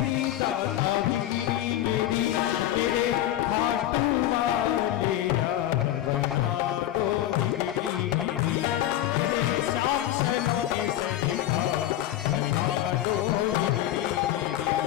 मेरी दाता बिगड़ी मेरी, मेरे खाटू वाले यार बना दो बिगड़ी मेरी, मेरे श्याम सलोने से दिखा बना दो बिगड़ी मेरी।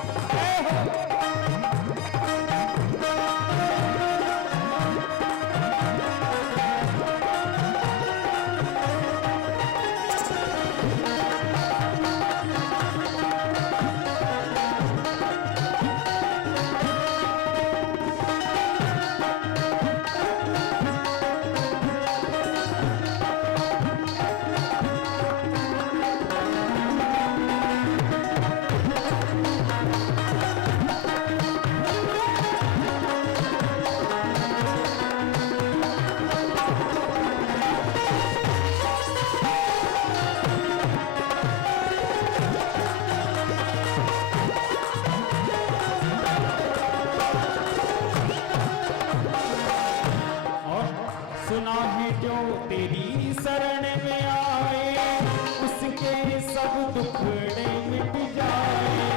सुना है जो तेरी शरण में आए, उसके सब दुखड़े मिट जाए।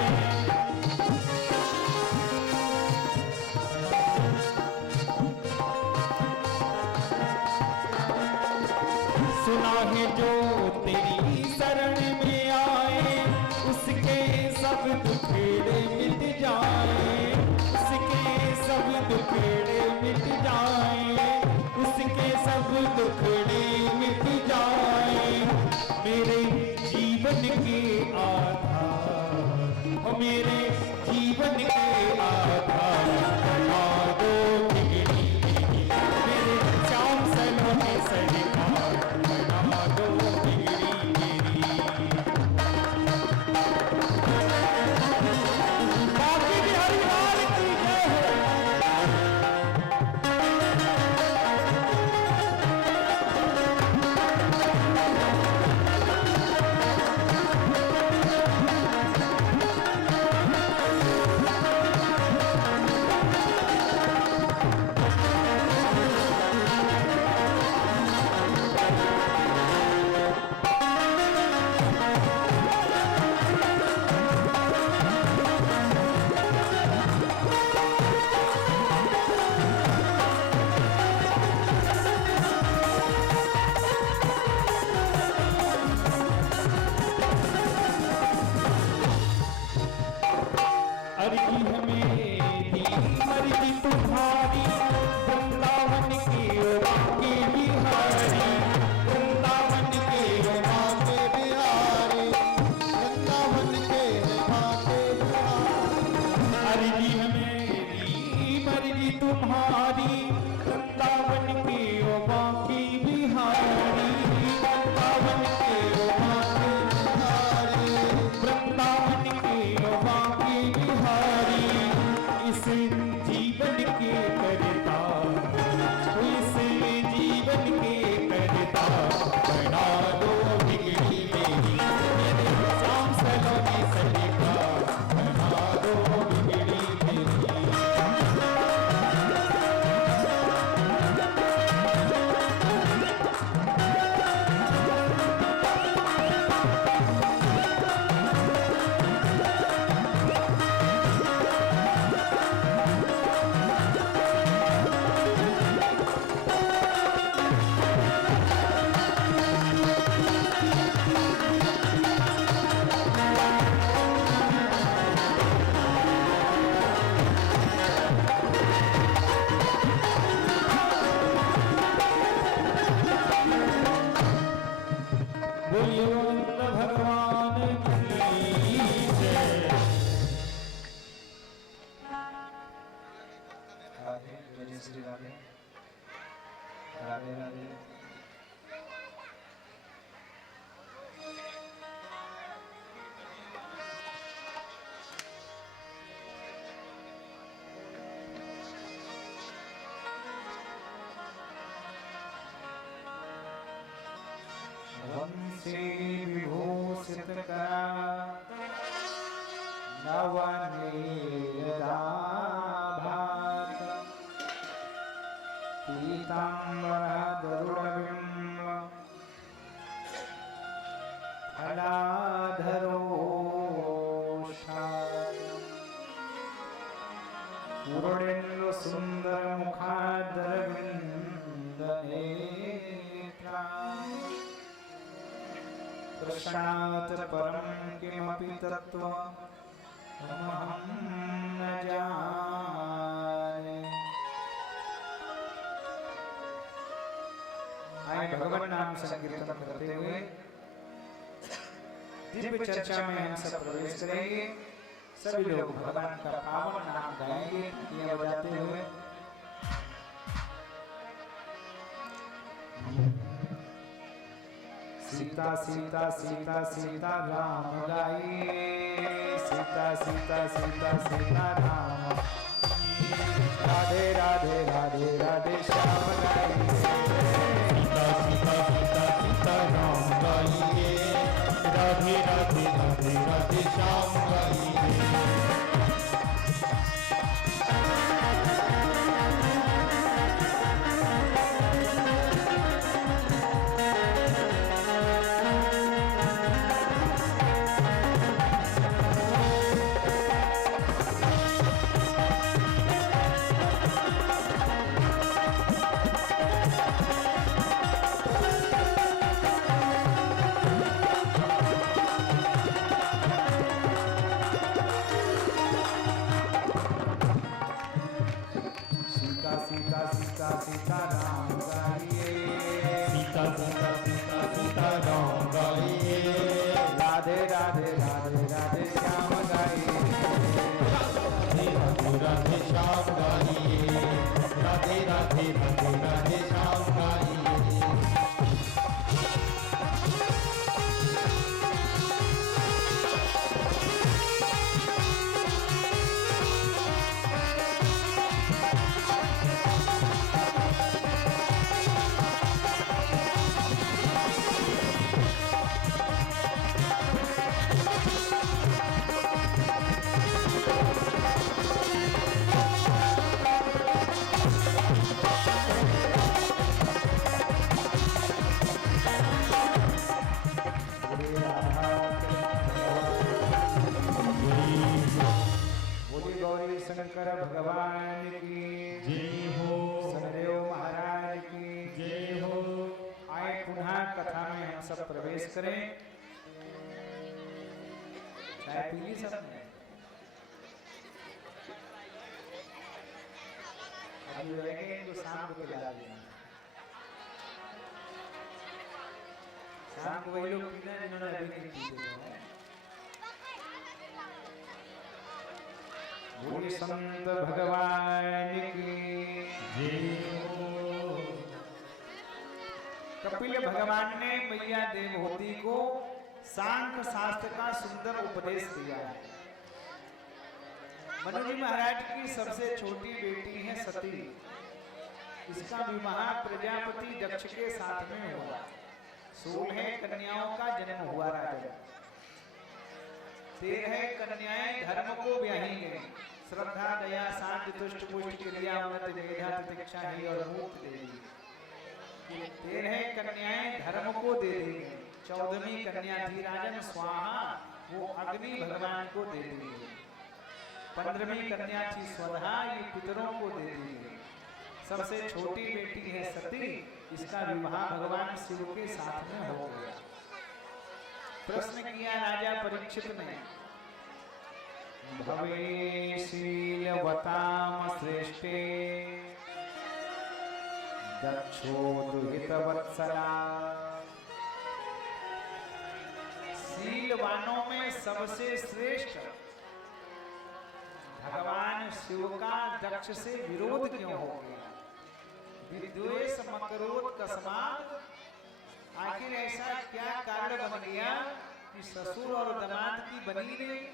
सुना है जो तेरी शरण में आए, उसके सब दुखड़े मिट जाए, उसके सब दुखड़े मिट जाए, उसके सब दुखड़े मिट जाए। मेरे जीवन के आधार, ओ मेरे जीवन के आधार बना दो बिगड़ी मेरी, मेरे श्याम सलोने से दिखा बना दो बिगड़ी मेरी। बाकी बिहारी लाल की जय हो। पूर्णेन्दु सुंदर मुखादरविंद नेत्रा कृष्णात् परं किमपि तत्त्वमहं न जाने। आए भगवान नाम संकीर्तन करते हुए दिव्य चर्चा में हम सब प्रवेश करेंगे। सभी लोग भगवान का पावन नाम गाएंगे ये बजाते हुए। सीता सीता सीता सीता राम गाइए, सीता सीता सीता सीता राम, राधे राधे राधे राधे श्याम गाइए, सीता सीता सीता सीता राम गाइए, राधे राधे राधे राधे श्याम गाइए। सीता राम गाइए, सीता सीता सीता सीता राम गाइए, राधे राधे राधे राधे श्याम गाइए, राधे राधे राधे श्याम गाइए, राधे राधे राधे राधे श्याम गाइए। शंकर भगवान की जय हो, सनदेव महाराज की जय हो। आए पुनः कथा में हम सब प्रवेश करें। चाय पी ली सबने? अभी रहेंगे इनको शाम को पिला देना। शाम को वही लोग पीना जिन्होंने अभी नहीं पीते हैं। बोले संत भगवान की जय हो। कपिल भगवान ने मैया देवहूति को सांख्य शास्त्र का सुंदर उपदेश दिया है। मनु जी महाराज की सबसे छोटी बेटी है सती। इसका विवाह प्रजापति दक्ष के साथ में हुआ। 16 कन्याओं का जन्म हुआ राजा। 13 कन्याएं धर्म को ब्याही गई। श्रद्धा दया शांति तुष्ट पुष्ट क्रिया उन्नति मेधा प्रतीक्षा ही और मुक्त देवी। 13 कन्याएं धर्म को दे दी गई। 14वीं कन्या थी राजन स्वाहा, वो अग्नि भगवान को दे दी गई। 15वीं कन्या थी स्वधा, ये पितरों को दे दी गई। सबसे छोटी बेटी है सती। इसका विवाह भगवान शिव के साथ में हो गया। प्रश्न किया राजा परीक्षित ने, भवेशीलवताम श्रेष्ठे दक्षो दुहित वत्सला। शीलवानों में सबसे श्रेष्ठ भगवान शिव का दक्ष से विरोध क्यों हो गया? विद्वेष मकरोध कस्मात। आखिर ऐसा क्या कारण बन गया कि ससुर और दामाद की बनी नहीं?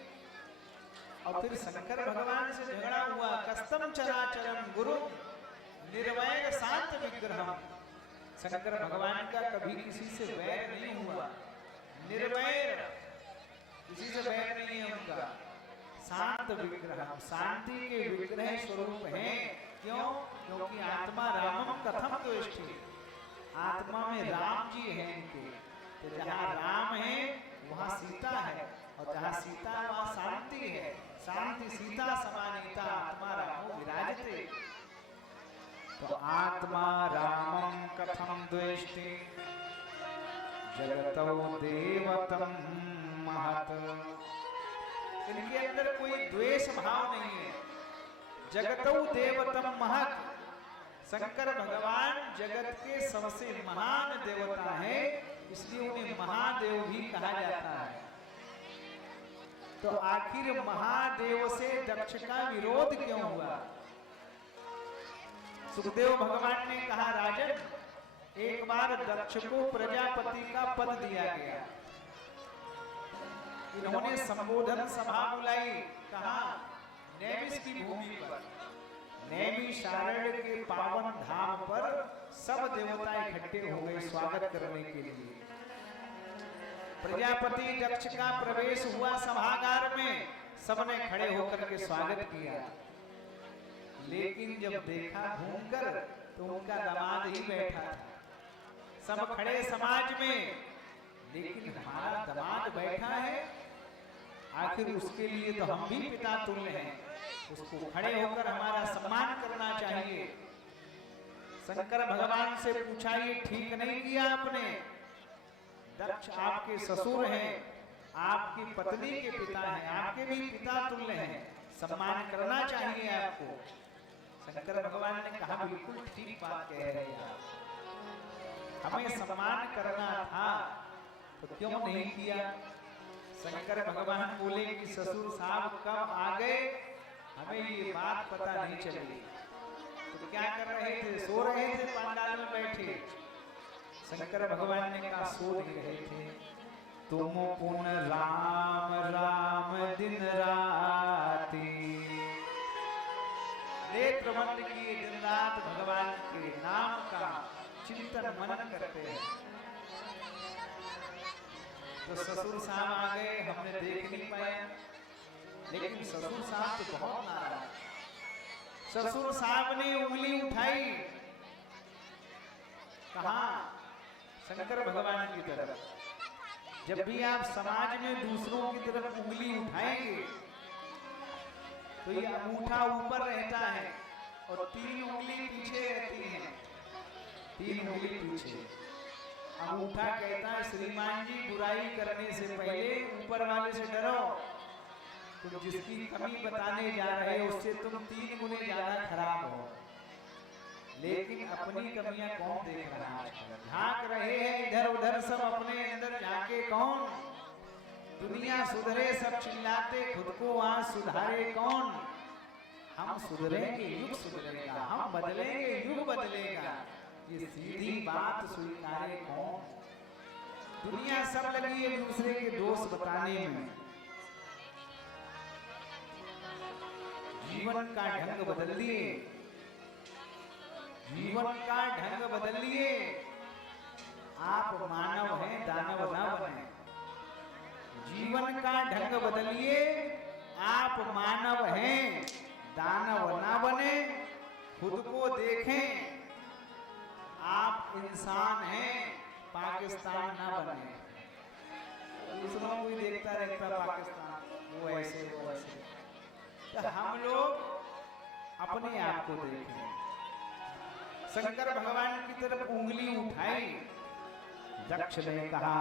और फिर शंकर भगवान से झगड़ा हुआ। कस्तम चराचरम गुरु निर्वैर शांत विग्रहम। शंकर भगवान का कभी किसी से वैर नहीं हुआ। निर्वैर, किसी से वैर नहीं है उनका। शांत विग्रह, शांति के विग्रह स्वरूप हैं। क्यों? क्योंकि आत्मा रामम कथम तो इष्टि। आत्मा में राम जी हैं इनके। तो जहाँ राम है वहाँ सीता है। और जहाँ सीता वहाँ शांति है। शांति सीता समानीता आत्मा रामो विराजते। तो आत्मा रामं कथम द्वेष्टि जगतो देवतम महत। इनके अंदर कोई द्वेष भाव नहीं है। जगतो देवतम महत, शंकर भगवान जगत के सबसे महान देवता है, इसलिए उन्हें महादेव भी कहा जाता है। तो आखिर महादेव से दक्ष का विरोध क्यों हुआ? सुखदेव भगवान ने कहा, राजन, एक बार दक्ष को प्रजापति का पद दिया गया। इन्होंने संबोधन सभा बुलाई, कहा नैमिष की भूमि पर, नैमिषारण्य के पावन धाम पर सब देवता इकट्ठे हो गए स्वागत करने के लिए। प्रजापति दक्ष का प्रवेश हुआ सभागार में, सबने खड़े होकर के स्वागत किया। लेकिन जब देखा घूमकर तो उनका दामाद ही बैठा था। सब खड़े समाज में, लेकिन हमारा दामाद बैठा है, आखिर उसके लिए तो हम भी पिता तुल्य हैं, उसको खड़े होकर हमारा सम्मान करना चाहिए। शंकर भगवान से पूछा, ये ठीक नहीं किया आपने। दक्ष आपके ससुर हैं, आपकी पत्नी के पिता हैं, आपके भी पिता तुल्य हैं, सम्मान करना चाहिए आपको। शंकर भगवान ने कहा, बिल्कुल ठीक बात कह रहे हैं आप, हमें सम्मान करना था तो क्यों नहीं किया? शंकर भगवान बोले कि ससुर साहब कब आ गए हमें ये बात पता नहीं चली। तो क्या कर रहे थे? सो रहे थे पंडाल में बैठे। शंकर भगवान ने कहा, सो नहीं रहे थे, तुम पुन राम राम दिन राती, नेत्र बंद किए दिन रात भगवान के नाम का चिंतन मनन करते हैं। तो ससुर साहब आ गए, हमने देख नहीं पाया, लेकिन ससुर साहब तो बहुत नाराज। ससुर साहब ने उंगली उठाई, कहा शंकर भगवान की तरफ, जब भी आप समाज में दूसरों की तरफ उंगली उठाएंगे तो ये अंगूठा ऊपर रहता है और 3 उंगली पीछे रहती है। 3 उंगली पीछे। अंगूठा कहता है, श्रीमान जी बुराई करने से पहले ऊपर वाले से डरो। तुम जिसकी कमी बताने जा रहे हो उससे तुम 3 गुने ज्यादा खराब हो। लेकिन अपनी कमियां कौन देख रहा है? झांक रहे हैं इधर उधर सब, अपने अंदर झांके कौन? दुनिया सुधरे सब चिल्लाते, खुद को वहां सुधारे कौन? हम सुधरेंगे युग सुधरेगा, हम बदलेंगे युग बदलेगा, ये सीधी बात स्वीकारे कौन? दुनिया सब लगी एक दूसरे के दोष बताने में। जीवन का ढंग बदल लिए, जीवन का ढंग बदल लिए। आप मानव हैं, दानव ना बने। जीवन का ढंग बदलिए, आप मानव हैं, दानव ना बने। खुद को देखें, आप इंसान हैं, पाकिस्तान ना बने। दूसरों को ही देखता रहता पाकिस्तान, वो ऐसे वो ऐसे। तो हम लोग अपने आप को देखें। शंकर भगवान की तरफ उंगली उठाई। दक्ष ने कहा,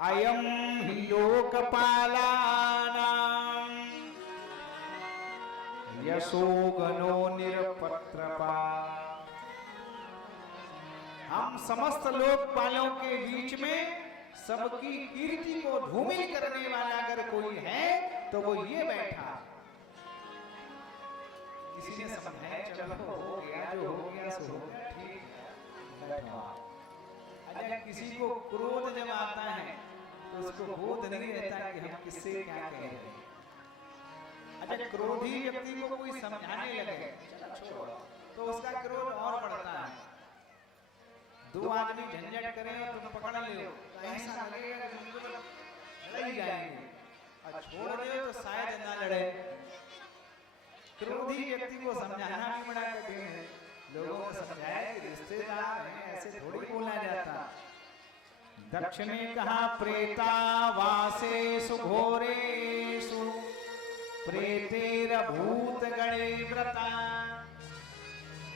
अयम हि लोकपालानां यशोगनो निरपत्रपा। हम समस्त लोकपालों के बीच में सबकी कीर्ति को धूमिल करने वाला अगर कोई है तो वो ये बैठा। किसी ने समझाया, चलो हो गया जो हो गया सो हो गया, ठीक है, बैठो। अच्छा, किसी को क्रोध जब आता है तो उसको बोध नहीं रहता कि हम किससे क्या कह रहे हैं। अच्छा, क्रोधी व्यक्ति को कोई समझाने लगे, चलो छोड़ो, तो उसका क्रोध और बढ़ता है। 2 आदमी झंझट करें और तुम पकड़ ले, ऐसा लगेगा कि तुम लड़ जाएंगे, और छोड़ दे तो शायद ना लड़े। क्रोधी व्यक्ति को समझाना भी बड़ा कठिन है। लोगों को समझाया कि रिश्तेदार हैं, ऐसे थोड़ी बोला जाता। दक्ष ने कहा प्रेता वासेषु घोरेषु प्रेतेर भूत गणे व्रता।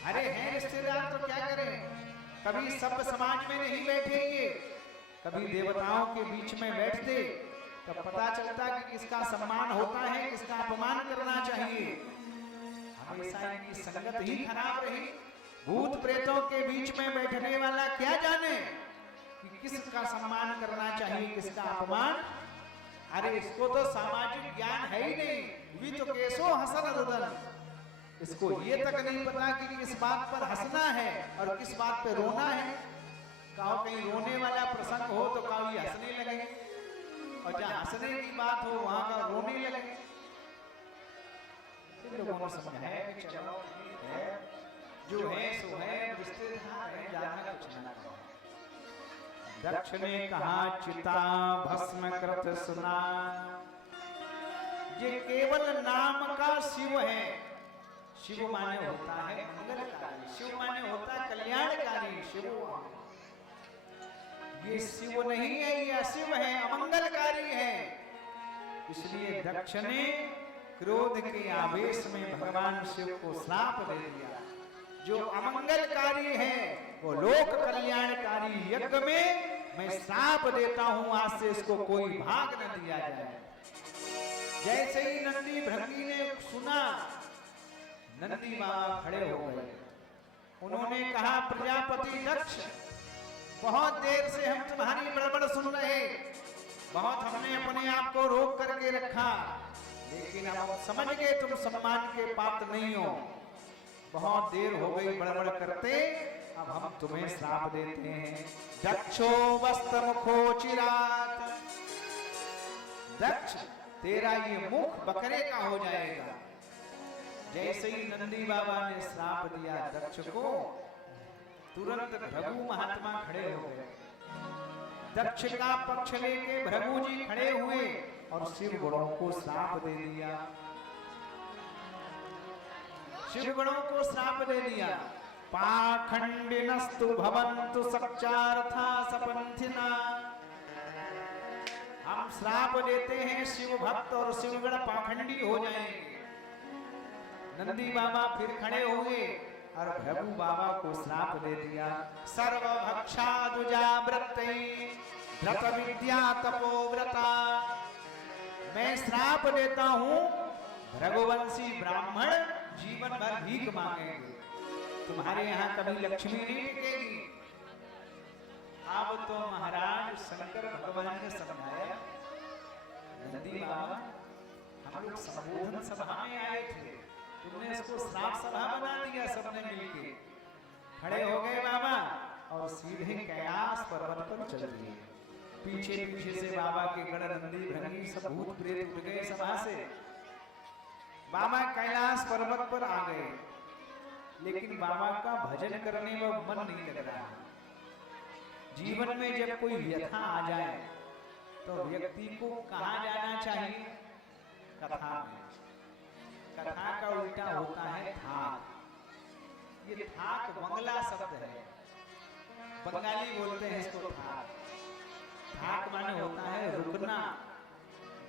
अरे हैं रिश्तेदार तो क्या करें, कभी सब समाज में नहीं बैठेंगे, कभी देवताओं के बीच में बैठते, तब पता चलता कि किसका सम्मान होता है, किसका अपमान करना चाहिए। हमेशा इनकी संगत ही खराब रही। भूत प्रेतों के बीच में बैठने वाला क्या जाने कि किसका सम्मान करना चाहिए, किसका अपमान। अरे इसको तो सामाजिक ज्ञान है ही नहीं। वी तो केसो हसन रुदन, इसको ये तक नहीं पता कि किस बात पर हंसना है और किस बात पे रोना है। कहो कहीं रोने वाला प्रसंग हो तो कहो ये हंसने लगे, और जहाँ हंसने की बात हो वहां का रोने लगे। लोगों ने समझाया कि चलो है, जो है सो है, रिश्तेदार है, जाना कुछ ना करो। दक्ष ने कहा चिता भस्म कृत सुना, ये केवल नाम का शिव है। शिव माने होता है मंगलकारी, शिव माने होता है कल्याणकारी। शिव ये शिव नहीं है, ये अशिव है, अमंगलकारी है। इसलिए दक्ष ने क्रोध के आवेश में भगवान शिव को श्राप दे दिया। जो अमंगलकारी है वो लोक कल्याणकारी यज्ञ में मैं श्राप देता हूं, आज से इसको कोई भाग न दिया जाए। जैसे ही नंदी भृंगी ने सुना, नंदी बाबा खड़े हो गए। उन्होंने कहा प्रजापति दक्ष, बहुत देर से हम तुम्हारी बड़बड़ सुन रहे, बहुत हमने अपने आप को रोक करके रखा, लेकिन अब समझ गए तुम सम्मान के पात्र नहीं हो। बहुत देर हो गई बड़बड़ करते, अब हम तुम्हें श्राप देते हैं। दक्षो वस्त्रमुखो चिरात, दक्ष तेरा ये मुख बकरे का हो जाएगा। जैसे ही नंदी बाबा ने श्राप दिया दक्ष को, तुरंत भृगु महात्मा खड़े हो गए। दक्ष का पक्ष लेके भृगु जी खड़े हुए और शिव गणों को श्राप दे दिया। शिव गणों को श्राप दे दिया। पाखंडिनस्तु भवन्तु सच्चार्था सपंथिना। हम श्राप देते हैं शिव भक्त और शिवगण पाखंडी हो जाएंगे। नंदी बाबा फिर खड़े हुए और भृगु बाबा को श्राप दे दिया। सर्वभक्षादुजा व्रतै व्रत विद्या तपोव्रता। मैं श्राप देता हूं भृगुवंशी ब्राह्मण जीवन भर भीख मांगेंगे, तुम्हारे यहाँ कभी लक्ष्मी नहीं टिकेगी। अब तो महाराज शंकर भगवान ने समझाया, नंदी बाबा हम लोग संबोधन सभा में आए थे, तुमने इसको श्राप सभा बना दिया। सबने मिलके खड़े हो गए बाबा और सीधे कैलाश पर्वत पर चल दिए। पीछे पीछे से बाबा के गण नंदी भृंगी सब भूत प्रेत उठ गए सभा से। बाबा कैलाश पर्वत पर आ गए, लेकिन बाबा का भजन करने में मन नहीं लग रहा। जीवन में जब कोई व्यथा आ जाए तो व्यक्ति को कहाँ जाना चाहिए? कथा में। कथा का उल्टा होता है थाक। ये थाक बंगला शब्द है, बंगाली बोलते हैं इसको थाक। थाक माने होता है रुकना।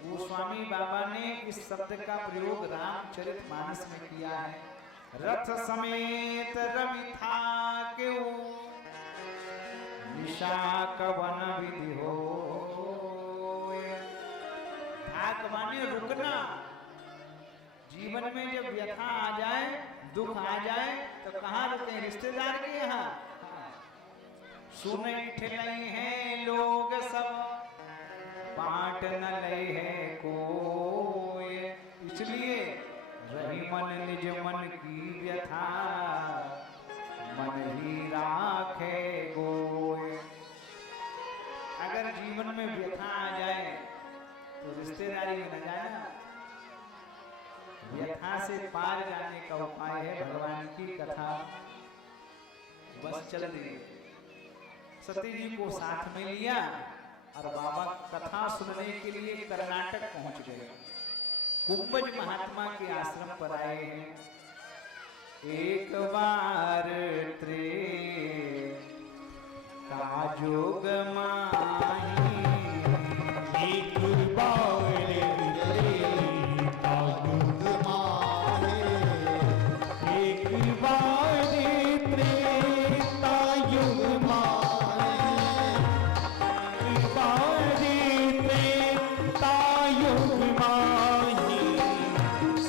गोस्वामी बाबा ने इस शब्द का प्रयोग रामचरितमानस में किया है। रथ समेत रवि थाकेउ निशाक वन विधि हो। थाक माने रुकना। जीवन में जब व्यथा आ जाए, दुख आ जाए तो कहाँ रुके? रिश्तेदार के यहाँ। सुने ठिलई हैं लोग सब, बांट न लय है कोई। इसलिए रही मन निज मन की व्यथा, मन ही राखे गोय। अगर जीवन में व्यथा आ जाए तो रिश्तेदारी में न जाना। व्यथा से पार जाने का उपाय है भगवान की कथा। बस चल दिए, सती जी को साथ में लिया और बाबा कथा सुनने के लिए कर्नाटक पहुंच गए। कुंभज महात्मा के आश्रम पर आए हैं। एक बार त्रे का जोग माही एक बार त्रेता युग माहे, एक बार त्रेता युग माहे, एक बार त्रेता युग माहे।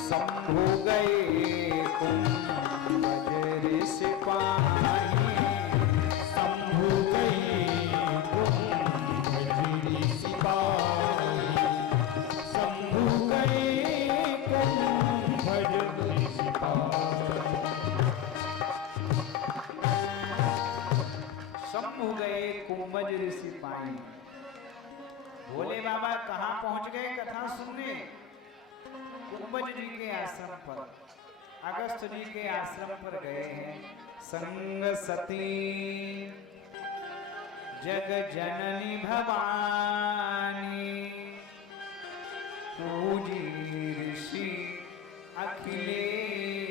शंभु गए कुंभज ऋषि पाही शंभु गए कुंभज ऋषि पाही, शंभु गए कुंभज ऋषि पाही। शंभु गए कुंभज ऋषि पाई। भोले बाबा कहाँ पहुंच गए कथा सुनने? कुंभज जी के आश्रम पर, अगस्त जी के आश्रम पर गए हैं। संग सती जग जननी भवानी, पूजी ऋषि अखिलेश्वर।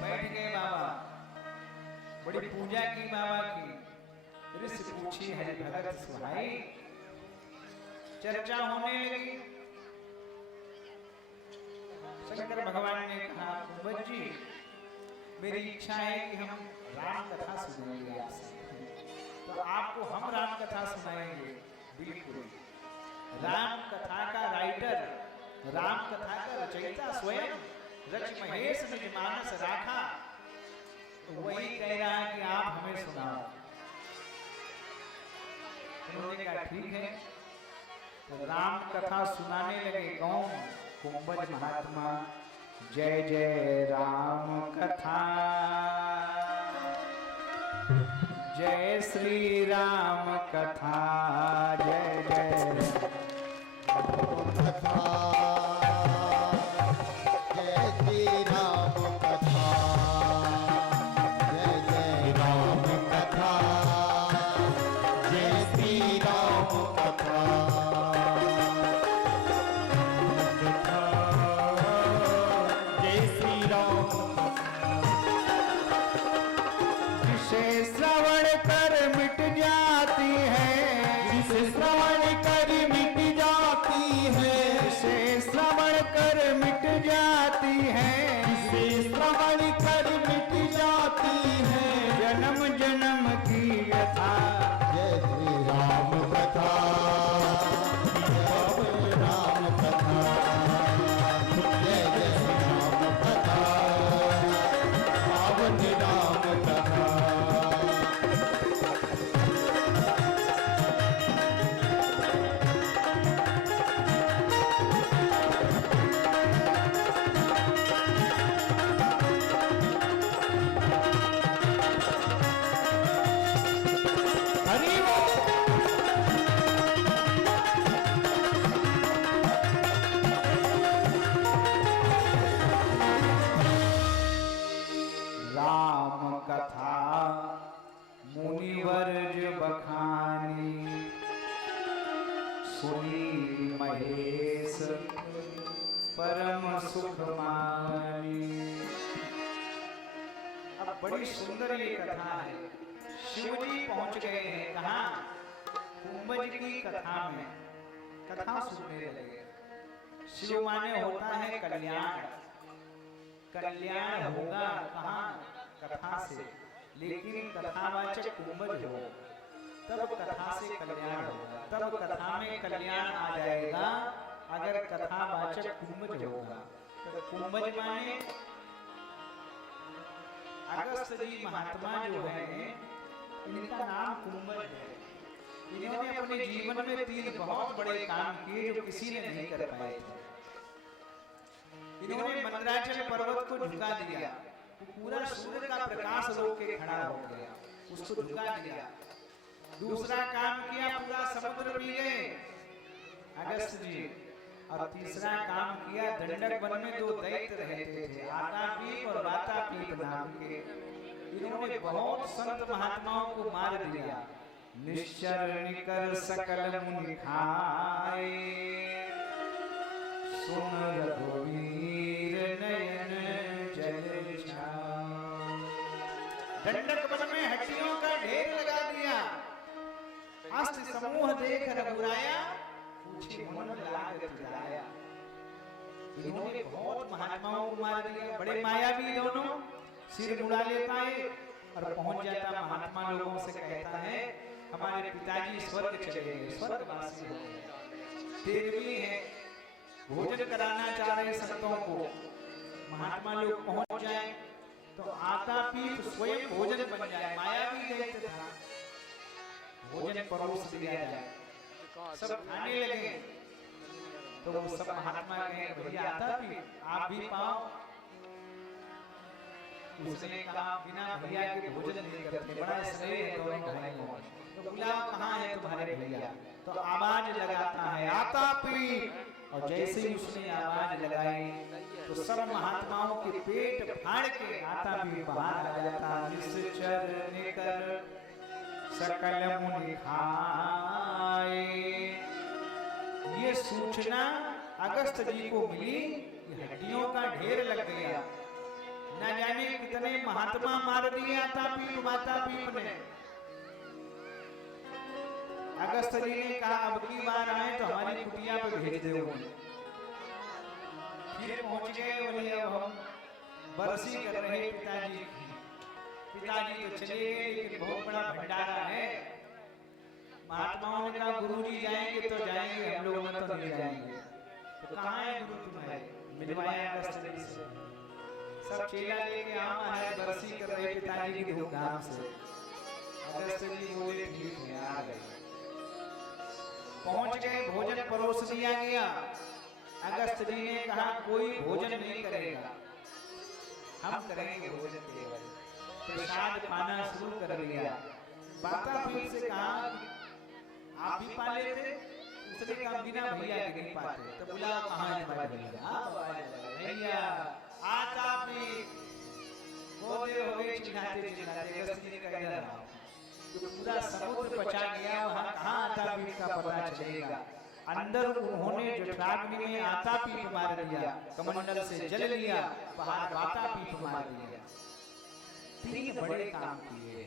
बैठ गए बाबा, बड़ी पूजा की बाबा की। ऋषि पूछी है भगत सुहाई, चर्चा होने लगी। शंकर भगवान ने कहा कुंभज जी, मेरी इच्छा है कि हम राम कथा सुनेंगे आपसे, तो आपको हम राम कथा सुनाएंगे। बिल्कुल, राम कथा का राइटर, राम कथा का रचयिता स्वयं रच महेश निज मानस राखा, तो वही कह रहा है कि आप हमें सुनाओ। उन्होंने कहा ठीक है। तो राम कथा सुनाने लगे। कौन? कुंभज महात्मा। जय जय राम कथा, जय श्री राम कथा, जय जय कथा, जय श्री राम कथा, जय जय राम कथा, जय श्री राम कथा। जय श्री राम। जिसे श्रवण कर मिट जाती है, जिसे श्रवण कर मिट जाती है, जिसे श्रवण कर मिट जाती है, जिसे श्रवण कर मिट जाती है, जन्म जन्म की व्यथा। जय श्री राम कथा, जय राम कथा, जय जय राम कथा, पावन राम कथा। हरि बोल। राम कथा मुनिवर्ज बखानी, सुनी महेश परम सुख मानी। अब बड़ी सुंदर ये कथा है। शिव जी पहुंच गए हैं कहाँ? कुंभज की कथा में, कथा सुनने लगे। शिव माने होता है कल्याण। कल्याण होगा कहाँ? कथा से। लेकिन कथावाचक कुंभज हो, तब कथा से कल्याण होगा, तब कथा में कल्याण आ जाएगा अगर कथावाचक कुंभज होगा। तो कुंभज माने अगस्त जी महात्मा जो है, इनका नाम कुंभज है। इन्होंने अपने जीवन में 3 बहुत बड़े काम किए जो किसी ने नहीं कर पाए थे। इन्होंने मंदराचल पर्वत को झुका दिया, वो पूरा सूर्य का प्रकाश रोक के खड़ा हो गया, उसको झुका दिया। दूसरा काम किया, पूरा समुद्र पी गए अगस्त जी। और तीसरा काम किया, दंडक वन में 2 दैत्य रहते थे, आतापीप और वातापीप नाम के। इन्होंने बहुत संत महात्माओं को मार दिया। निश्चर निकर सकल मुनि खाए, सुन रघुवीर नयन जल छाए। दंडक वन में हड्डियों का ढेर लगा दिया। अष्ट समूह देख रघुराया, पूछे मन लाग तुझाया। इन्होंने बहुत महात्माओं को मार दिया, बड़े मायावी दोनों, सिर मुड़ा लेता है और पहुंच जाता महात्मा लोगों से कहता है हमारे पिताजी स्वर्ग चले गए, स्वर्गवासी हो गए। तेरहवीं है, भोजन कराना चाह रहे संतों को। महात्मा लोग पहुंच जाए तो आता पीठ स्वयं भोजन बन जाए। मायावी दैत्य था, भोजन परोस दिया जाए, सब खाने लगे तो वो सब महात्मा कहे भैया आता पीठ आप भी पाओ। उसने कहा बिना भैया के भोजन नहीं करते, बड़ा स्नेह है दोनों भाइयों में, तो बुलाओ कहाँ है तुम्हारे भैया। तो आवाज लगाता है आता पीठ, और जैसे ही उसने आवाज लगाई तो सब महात्माओं के पेट फाड़ के आता पीठ बाहर आ जाता। निश्चर निकर सकल मुनि खाए। ये सूचना अगस्त जी को मिली, हड्डियों का ढेर लग गया। न जाने कितने महात्मा मार दिए आता पीठ माता पीठ ने। अगस्त जी ने कहा अब की बार आए तो हमारी कुटिया पे भेज दो। फिर पहुंच गए, बोले अब हम बरसी कर रहे पिताजी की। पिताजी तो चले गए लेकिन बहुत बड़ा भंडारा है। महात्माओं ने कहा गुरुजी जाएंगे तो जाएंगे, हम लोग तो नहीं जाएंगे। तो कहाँ है गुरु तुम्हारे? मिलवाया अगस्त जी से। सब चेला लेके आ महाराज बरसी कर रहे पिताजी की धूमधाम से। अगस्त जी बोले ठीक है आ गए। पहुंच गए, भोजन परोस दिया गया। अगस्त जी ने कहा कोई भोजन नहीं करेगा, हम करेंगे भोजन केवल। प्रसाद पाना शुरू कर दिया। माता पीठ से कहा आप भी पा लेते, उसने कहा बिना भैया के नहीं पाते। तो बुला कहाँ है तुम्हारे भैया? आता पीठ बोले हो गए चिल्लाते चिल्लाते। अगस्त जी ने कहा इधर आओ। तो पूरा समुद्र पचा गया, वहाँ कहाँ आता पीठ का पता चलेगा। अंदर उन्होंने जठराग्नि में आता पीठ मार दिया, कमंडल से जल लिया, बाहर आता पीठ मार दिया। तीन बड़े काम किए।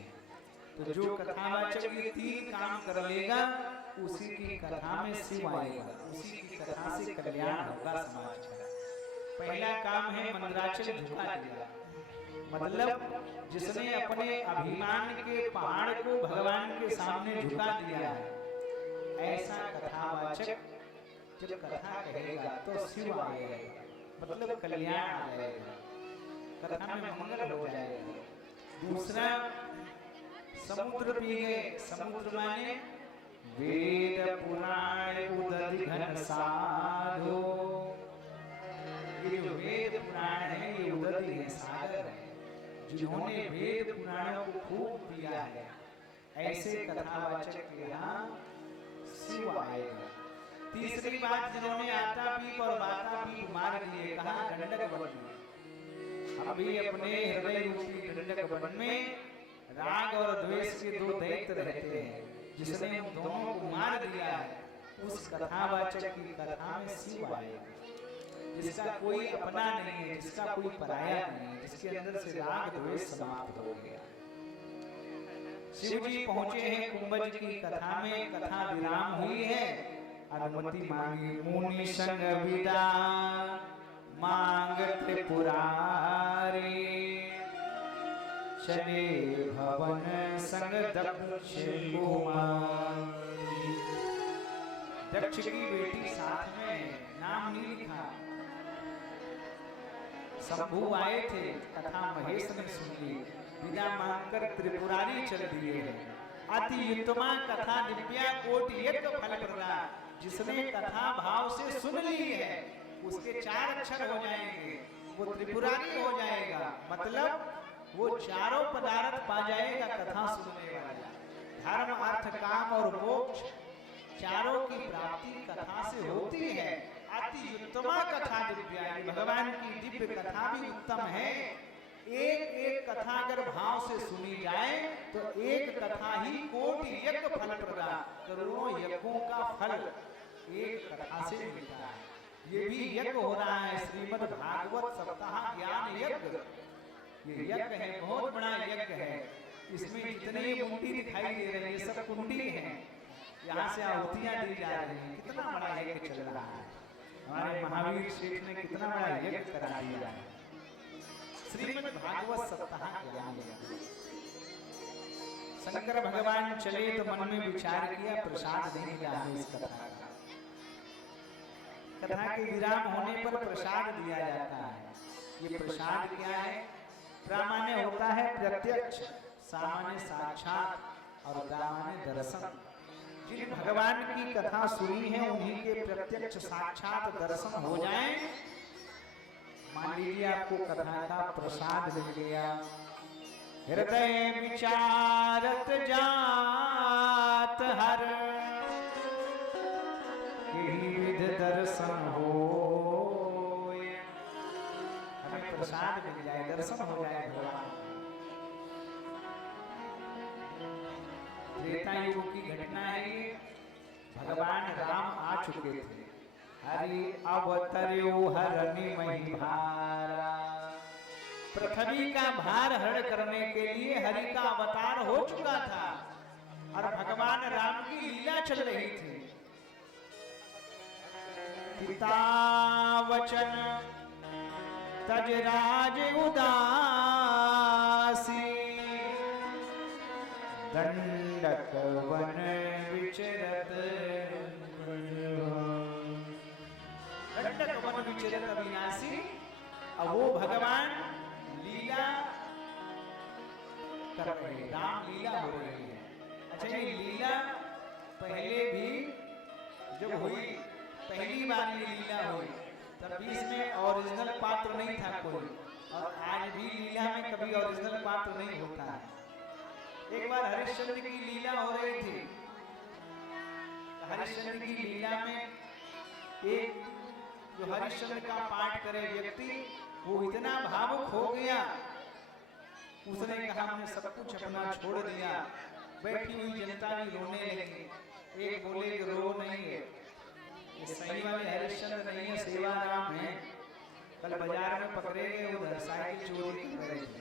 तो जो कथावाचक ये तीन काम कर लेगा उसी की कथा में शिव आएगा, उसी की कथा से कल्याण होगा समाज का। पहला काम है मंदराचल झुका दिया, मतलब जिसने अपने अभिमान के पहाड़ को भगवान के सामने झुका दिया है, ऐसा कथावाचक जब कथा कहेगा तो शिव आएगा, मतलब कल्याण आ जाएगा, कथा में मंगल हो जाएगा। दूसरा समुद्र पी गए, समुद्र माने वेद पुराण उदधि घन साधो। ये जो वेद पुराण है ये उदधि है, सागर है। जिन्होंने वेद पुराणों को खूब पिया है, ऐसे कथावाचक के यहाँ शिव आएगा। तीसरी बात, जिन्होंने आता पीप और माता पीप मार दिए, कहा दंडक वन में। हम भी अपने हृदय रूपी दंडक वन में राग और द्वेष के दो दैत्य रहते हैं, जिसने उन दोनों को मार दिया है, उस कथावाचक की कथा में शिव आएगा। जिसका कोई अपना नहीं है, जिसका कोई पराया नहीं है, जिसके अंदर से राग द्वेष समाप्त हो गया। शिव जी पहुंचे हैं कुंभज की कथा में, कथा विराम हुई है। अनुमति मांगी मुनि संग विदा, मांग त्रिपुरारी। शनि भवन संग दक्ष कुमारी। दक्ष की बेटी साथ में, नाम नहीं लिखा। शंभु आए थे, कथा महेश ने सुन ली, विदा मांगकर त्रिपुरारी चल दिए हैं। अति उत्तमा कथा दिव्या कोटि यज्ञ फल प्रदा। जिसने कथा भाव से सुन ली है उसके 4 अक्षर हो जाएंगे, वो त्रिपुरारी हो जाएगा, मतलब वो चारों पदार्थ पा जाएगा कथा सुनने वाला। धर्म अर्थ काम और मोक्ष चारों की प्राप्ति कथा से होती है। अति उत्तमा कथा दिव्या, भगवान की दिव्य कथा भी उत्तम है। एक एक कथा अगर भाव से सुनी जाए तो एक कथा ही कोटि यज्ञ फल प्रदा, करोड़ों यज्ञों का फल एक कथा से मिलता है। ये भी यज्ञ हो रहा है, श्रीमद् भागवत सप्ताह ज्ञान यज्ञ। ये यज्ञ है, बहुत बड़ा यज्ञ है। इसमें जितने ये मुंडी दिखाई दे रहे हैं ये सब कुंडी हैं, यहाँ से आहुतियां दी जा रही हैं। कितना बड़ा यज्ञ चल रहा है, हमारे महावीर सेठ ने कितना बड़ा यज्ञ करा दिया है। श्रीमद् भागवत सप्ताह ज्ञान यज्ञ। शंकर भगवान चले तो मन में विचार किया प्रसाद देने का हमें इस कथा का। कथा के विराम होने पर प्रसाद दिया जाता है। ये प्रसाद क्या है? प्रामाण्य होता है प्रत्यक्ष, सामान्य साक्षात और दामान्य दर्शन। जिन भगवान की कथा सुनी है उन्हीं के प्रत्यक्ष साक्षात दर्शन हो जाए। मान लीजिए आपको कथा का प्रसाद मिल गया, हृदय विचारत जात हर विध दर्शन हो। हमें प्रसाद मिल जाए, दर्शन हो जाए भगवान। त्रेता युग की घटना है ये। भगवान राम आ चुके थे। हरि अवतर्यो हरनि महिभारा। पृथ्वी का भार हरण करने के लिए हरि का अवतार हो चुका था और भगवान राम की लीला चल रही थी। पिता वचन तज राज उदासी, दंडक वन विचरत, दंडक वन विचरत अविनाशी। अब वो भगवान लीला कर रहे हैं, राम लीला हो रही है। अच्छा, ये लीला पहले भी जब हुई, पहली बार ये लीला हुई तब भी इसमें ओरिजिनल पात्र नहीं था कोई, और आज भी लीला में कभी ओरिजिनल पात्र नहीं होता है। एक बार हरिश्चंद्र की लीला हो रही थी। हरिश्चंद्र की लीला में एक जो हरिश्चंद्र का पाठ करे व्यक्ति, वो इतना भावुक हो गया, उसने कहा हमने सब कुछ अपना छोड़ दिया। बैठी हुई जनता भी रोने लगी। एक बोले कि रो नहीं है, ये सही वाले हरिश्चंद्र नहीं है, सेवाराम है। कल बाजार में पकड़े गए, उधर साइकिल चोरी कर रहे थे।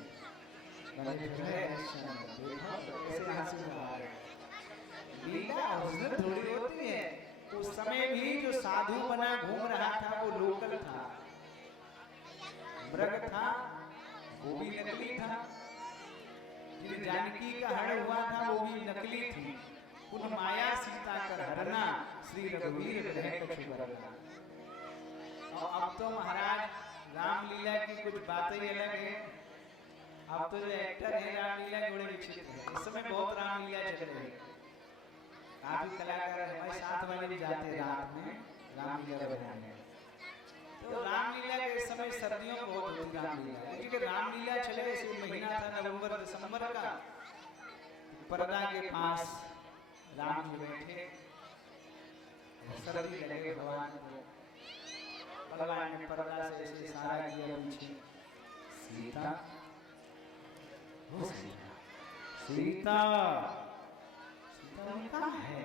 लीला उसने थोड़ी होती है। उस समय भी जो साधु बना घूम रहा था वो लोकल था, मृग था, वो भी नकली था। जिन जानकी का हरण हुआ था वो भी नकली थी। उन माया सीता कर हरना, श्री रघुवीर रहे कछु बरना। और अब तो महाराज रामलीला की कुछ बातें ही अलग है। अब तो जो एक्टर है रामलीला बड़े विचित्र है। इस समय बहुत रामलीला चल रही है। काफी कलाकार हमारे साथ वाले भी जाते हैं रात में रामलीला बनाने। तो रामलीला के इस समय सर्दियों में बहुत होती रामलीला, क्योंकि रामलीला चले इस महीना था नवंबर दिसंबर का। पर्दा के पास राम जी बैठे, सर्दी लगे भगवान को। भगवान ने पर्दा से ऐसे इशारा किया पीछे, सीता सीता सीता कहाँ है?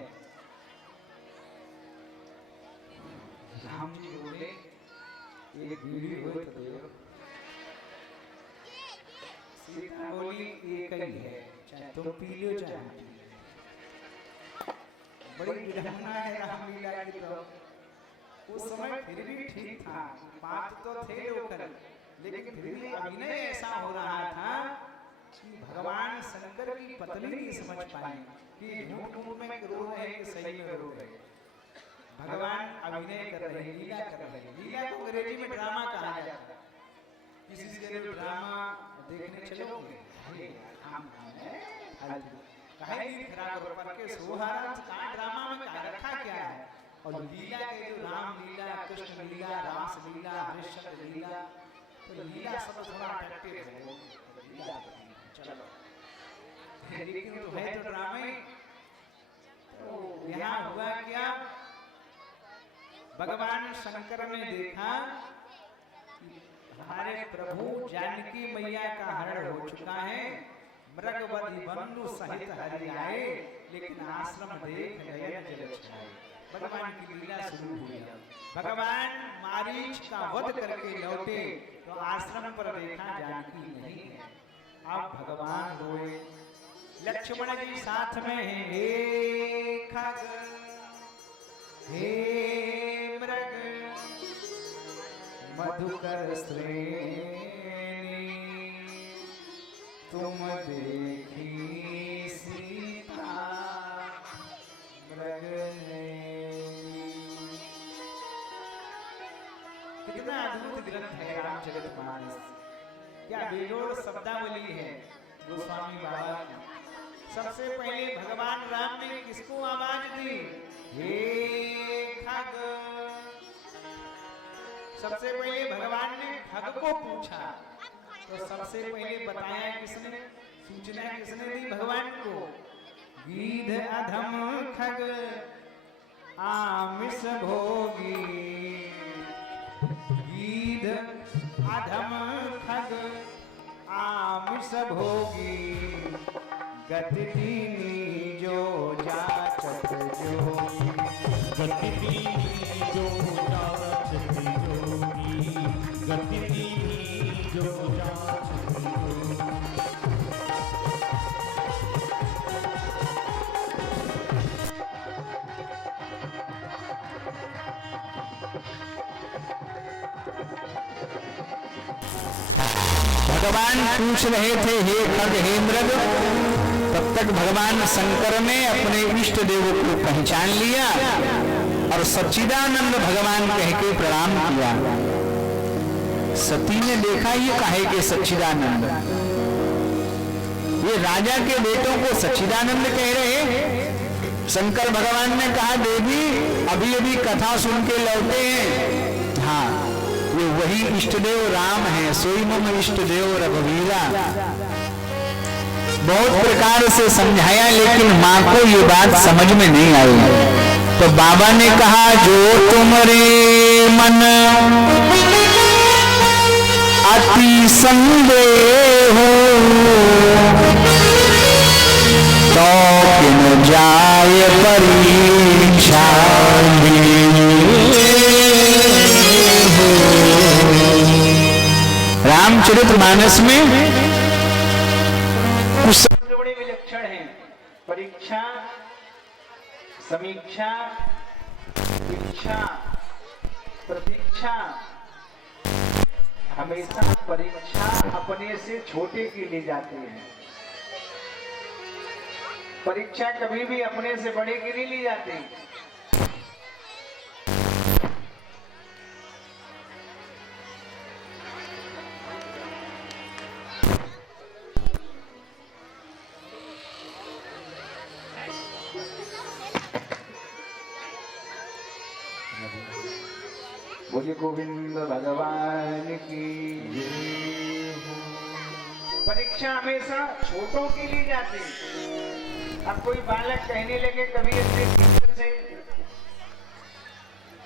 राम जी बोले एक बीड़ी हो तो दे। सीता बोली एक ही है, चाहे तुम पी लो चाहे हम पी लो। बड़ी विडंबना है रामलीला की। तो उस समय फिर भी ठीक था, बात तो थे लोकल, लेकिन फिर भी अभिनय ऐसा हो रहा था कि भगवान शंकर की पत्नी नहीं समझ पाए कि झूठ मूठ में रो रहे हैं कि सही में रो रहे हैं। भगवान अभिनय कर रहे हैं, लीला कर रहे हैं। लीला को अंग्रेजी में ड्रामा कहा जाता है। किसी से ड्रामा देखने चलोगे, कहीं खराब पर के सोहारा का ड्रामा में क्या रखा क्या है। और लीला के जो राम लीला, कृष्ण लीला, रास लीला, हरिश्चंद्र लीला, तो लीला सब थोड़ा अट्रैक्टिव है। चलो, लेकिन तो है तो ड्रामा ही। तो यहाँ हुआ क्या, भगवान शंकर ने देखा हमारे प्रभु जानकी मैया का हरण हो चुका है, मृगवधि बंधु सहित हरि आए, लेकिन आश्रम देख नयन जल छाए। भगवान की लीला शुरू हुई। भगवान मारीच का वध करके लौटे तो आश्रम पर देखा जानकी नहीं है। आप भगवान रोए। लक्ष्मण जी साथ में हैं, हे खग हे मृग मधुकर श्रेणी तुम देखी सीता मृग कितना अद्भुत ग्रंथ है रामचरितमानस। क्या बेजोड़ शब्दावली है गोस्वामी बाबा की। सबसे पहले भगवान राम ने किसको आवाज दी? हे खग। सबसे पहले भगवान ने खग को पूछा, तो सबसे पहले बताया किसने, सूचना किसने दी भगवान को? गीध अधम खग आमिष भोगी। गीध अधम खग आमिष भोगी गति दीनी जो जाचत जोगी। गति दीनी जो जाचत जोगी, गति दीनी जो जाचत जोगी। भगवान पूछ रहे थे हे खग हे मृग, तब तक भगवान शंकर ने अपने इष्ट देव को पहचान लिया और सच्चिदानंद भगवान कह के प्रणाम किया। सती ने देखा ये काहे के सच्चिदानंद, ये राजा के बेटों को सच्चिदानंद कह रहे। शंकर भगवान ने कहा देवी अभी अभी कथा सुन के लौटे हैं। हाँ, ये वही इष्टदेव राम है, सोई मम इष्टदेव रघुवीरा। बहुत प्रकार से समझाया लेकिन माँ को ये बात समझ में नहीं आई। तो बाबा ने कहा जो तुम्हारे मन अति संदेह हो तो किन जाय परीक्षा। रामचरितमानस में कुछ शब्द बड़े विलक्षण हैं। परीक्षा, समीक्षा, इच्छा, प्रतीक्षा। हमेशा परीक्षा अपने से छोटे की ली जाती है, परीक्षा कभी भी अपने से बड़े की नहीं ली जाती। बोलिए गोविंद भगवान की। परीक्षा हमेशा छोटों की ली जाती। अब कोई बालक कहने लगे कभी अपने टीचर से,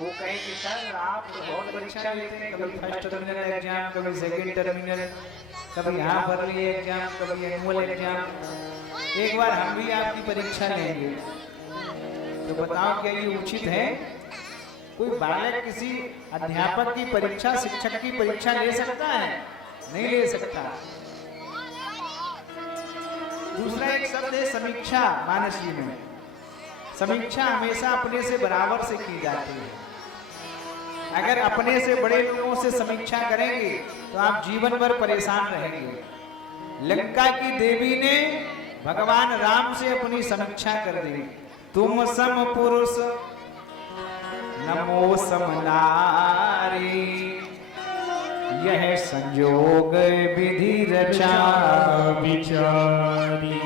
वो कहे कि सर आप बहुत परीक्षा लेते हैं, कभी फर्स्ट टर्मिनल एग्जाम, कभी सेकंड टर्मिनल, कभी यहाँ भरली एग्जाम, कभी एनुअल एग्जाम। एक बार हम भी आपकी परीक्षा लेंगे, तो बताओ क्या ये उचित है? कोई बालक किसी अध्यापक की परीक्षा, शिक्षक की परीक्षा ले सकता है? नहीं ले सकता। दूसरा एक शब्द है समीक्षा। मानसी में समीक्षा हमेशा अपने से बराबर से की जाती है। अगर अपने से बड़े लोगों से समीक्षा करेंगे तो आप जीवन भर परेशान रहेंगे। लंका की देवी ने भगवान राम से अपनी समीक्षा कर दी। तुम सम पुरुष नमो समनारी, यह संयोग विधि रचा विचारी।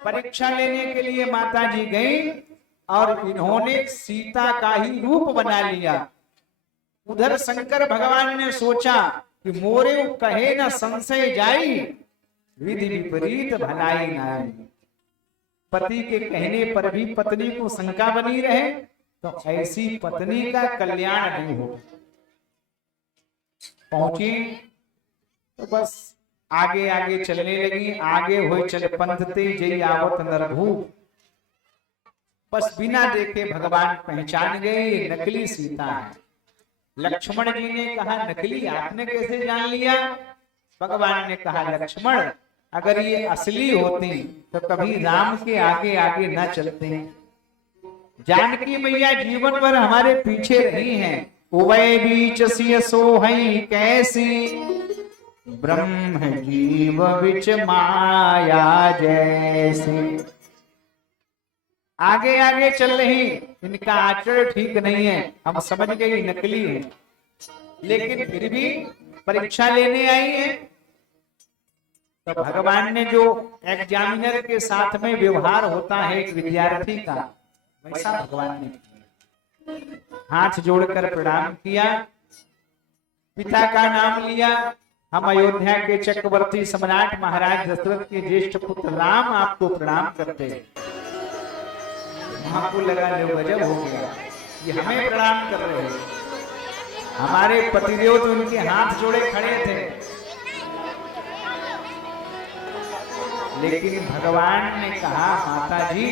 परीक्षा लेने के लिए माता जी गई और इन्होंने सीता का ही रूप बना लिया। उधर शंकर भगवान ने सोचा कि मोरे कहे न संशय जाई, विधि विपरीत भलाई नाई। पति के कहने पर भी पत्नी को शंका बनी रहे तो ऐसी पत्नी का कल्याण नहीं हो। पहुंची तो बस आगे आगे चलने लगी। आगे हुए चले पंथते जय आवत नरभू। बस बिना देखे भगवान पहचान गए ये नकली सीता है। लक्ष्मण जी ने कहा नकली आपने कैसे जान लिया? भगवान ने कहा लक्ष्मण अगर ये असली होती तो कभी राम के आगे आगे न चलते। जानकी मैया जीवन भर हमारे पीछे रही हैं। उभय बीच सिय सोहई कैसी, ब्रह्म जीव बिच माया जैसी। आगे आगे चल रही, इनका आचरण ठीक नहीं है, हम समझ गए नकली है, लेकिन फिर भी परीक्षा लेने आई है। तो भगवान ने जो एग्जामिनर के साथ में व्यवहार होता है एक विद्यार्थी का, वैसा भगवान ने हाथ जोड़कर प्रणाम किया, पिता का नाम लिया। हम अयोध्या के चक्रवर्ती सम्राट महाराज दशरथ के ज्येष्ठ पुत्र राम आपको प्रणाम करते हैं। हमको लगा लो गजब हो गया, ये हमें प्रणाम कर रहे हैं। हमारे पतिदेव तो उनके हाथ जोड़े खड़े थे, लेकिन भगवान ने कहा माता जी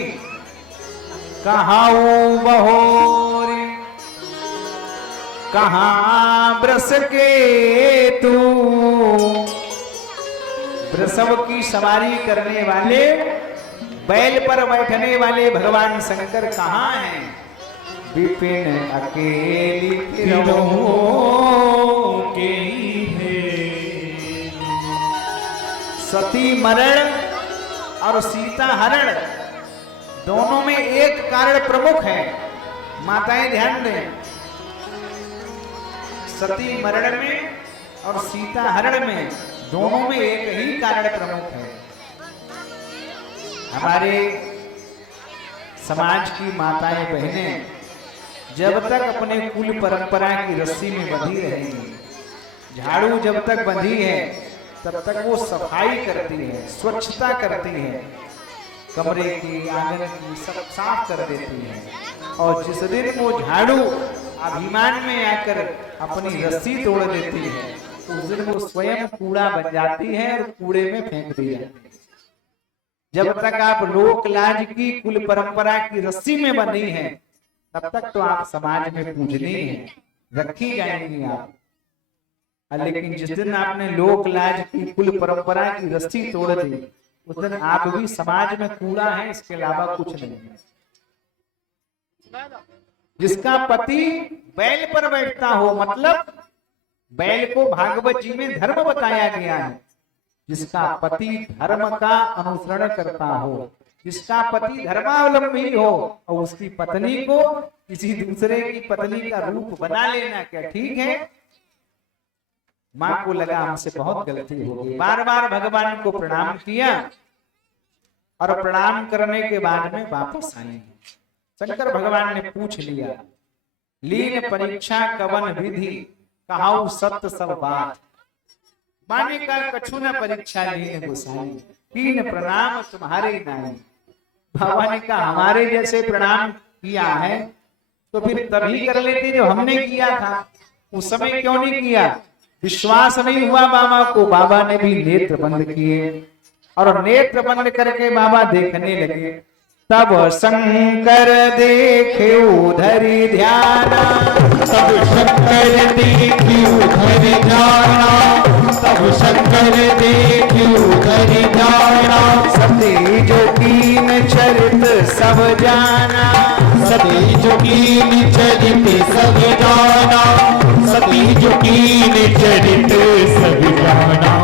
कहाऊ बहोर कहां ब्रस के तू। वृषभ की सवारी करने वाले, बैल पर बैठने वाले भगवान शंकर कहाँ हैं? विपिन अकेली फिरहूं के सती मरण और सीता हरण, दोनों में एक कारण प्रमुख है। माताएं ध्यान दें, सती मरण में और सीता हरण में दोनों में एक ही कारण प्रमुख है। हमारे समाज की माताएं बहनें जब तक अपने कुल परंपरा की रस्सी में बंधी रहेंगी, झाड़ू जब तक बंधी है तब तक वो सफाई करती है, स्वच्छता करती है, कमरे की आंगन की सब साफ कर देती है। और जिस दिन वो झाड़ू अभिमान में आकर अपनी रस्सी तोड़ देती है, उस दिन वो स्वयं कूड़ा बन जाती है और कूड़े में फेंक दी जाती है। जब तक आप लोक लाज की कुल परंपरा की रस्सी में बंधी हैं, तब तक तो आप समाज में पूजनी है, रखी जाएंगी आप। लेकिन जिस दिन आपने लोक लाज की कुल परंपरा की रस्सी तोड़ दी, उस दिन आप भी समाज में कूड़ा है, इसके अलावा कुछ नहीं है। जिसका पति बैल पर बैठता हो, मतलब बैल को भागवत जी में धर्म बताया गया है। जिसका पति धर्म का अनुसरण करता हो, जिसका पति धर्मावलंबी हो, और उसकी पत्नी को किसी दूसरे की पत्नी का रूप बना लेना क्या ठीक है? मां को लगा हमसे बहुत गलती हो गई, बार बार भगवान को प्रणाम किया और प्रणाम करने के बाद में वापस आई। शंकर भगवान ने पूछ लिया, लीन परीक्षा कवन विधि कहाऊ सत्य सब बात। माने का कछु न परीक्षा लीन गोसाई, तीन प्रणाम तुम्हारे नाई। बाबा ने कहा हमारे जैसे प्रणाम किया है तो फिर तभी कर लेते जो हमने किया था, उस समय क्यों नहीं किया? विश्वास नहीं हुआ बाबा को, बाबा ने भी नेत्र बंद किए और नेत्र बंद करके बाबा देखने लगे। तब शंकर देखे उधरी ध्याना, तब शंकर देखी उधर जाना, तब शंकर देखी उधर जाना। सती जो कीन चरित सब जाना, सती जो कीन चरित सब जाना, सती जो कीन चरित सब जाना।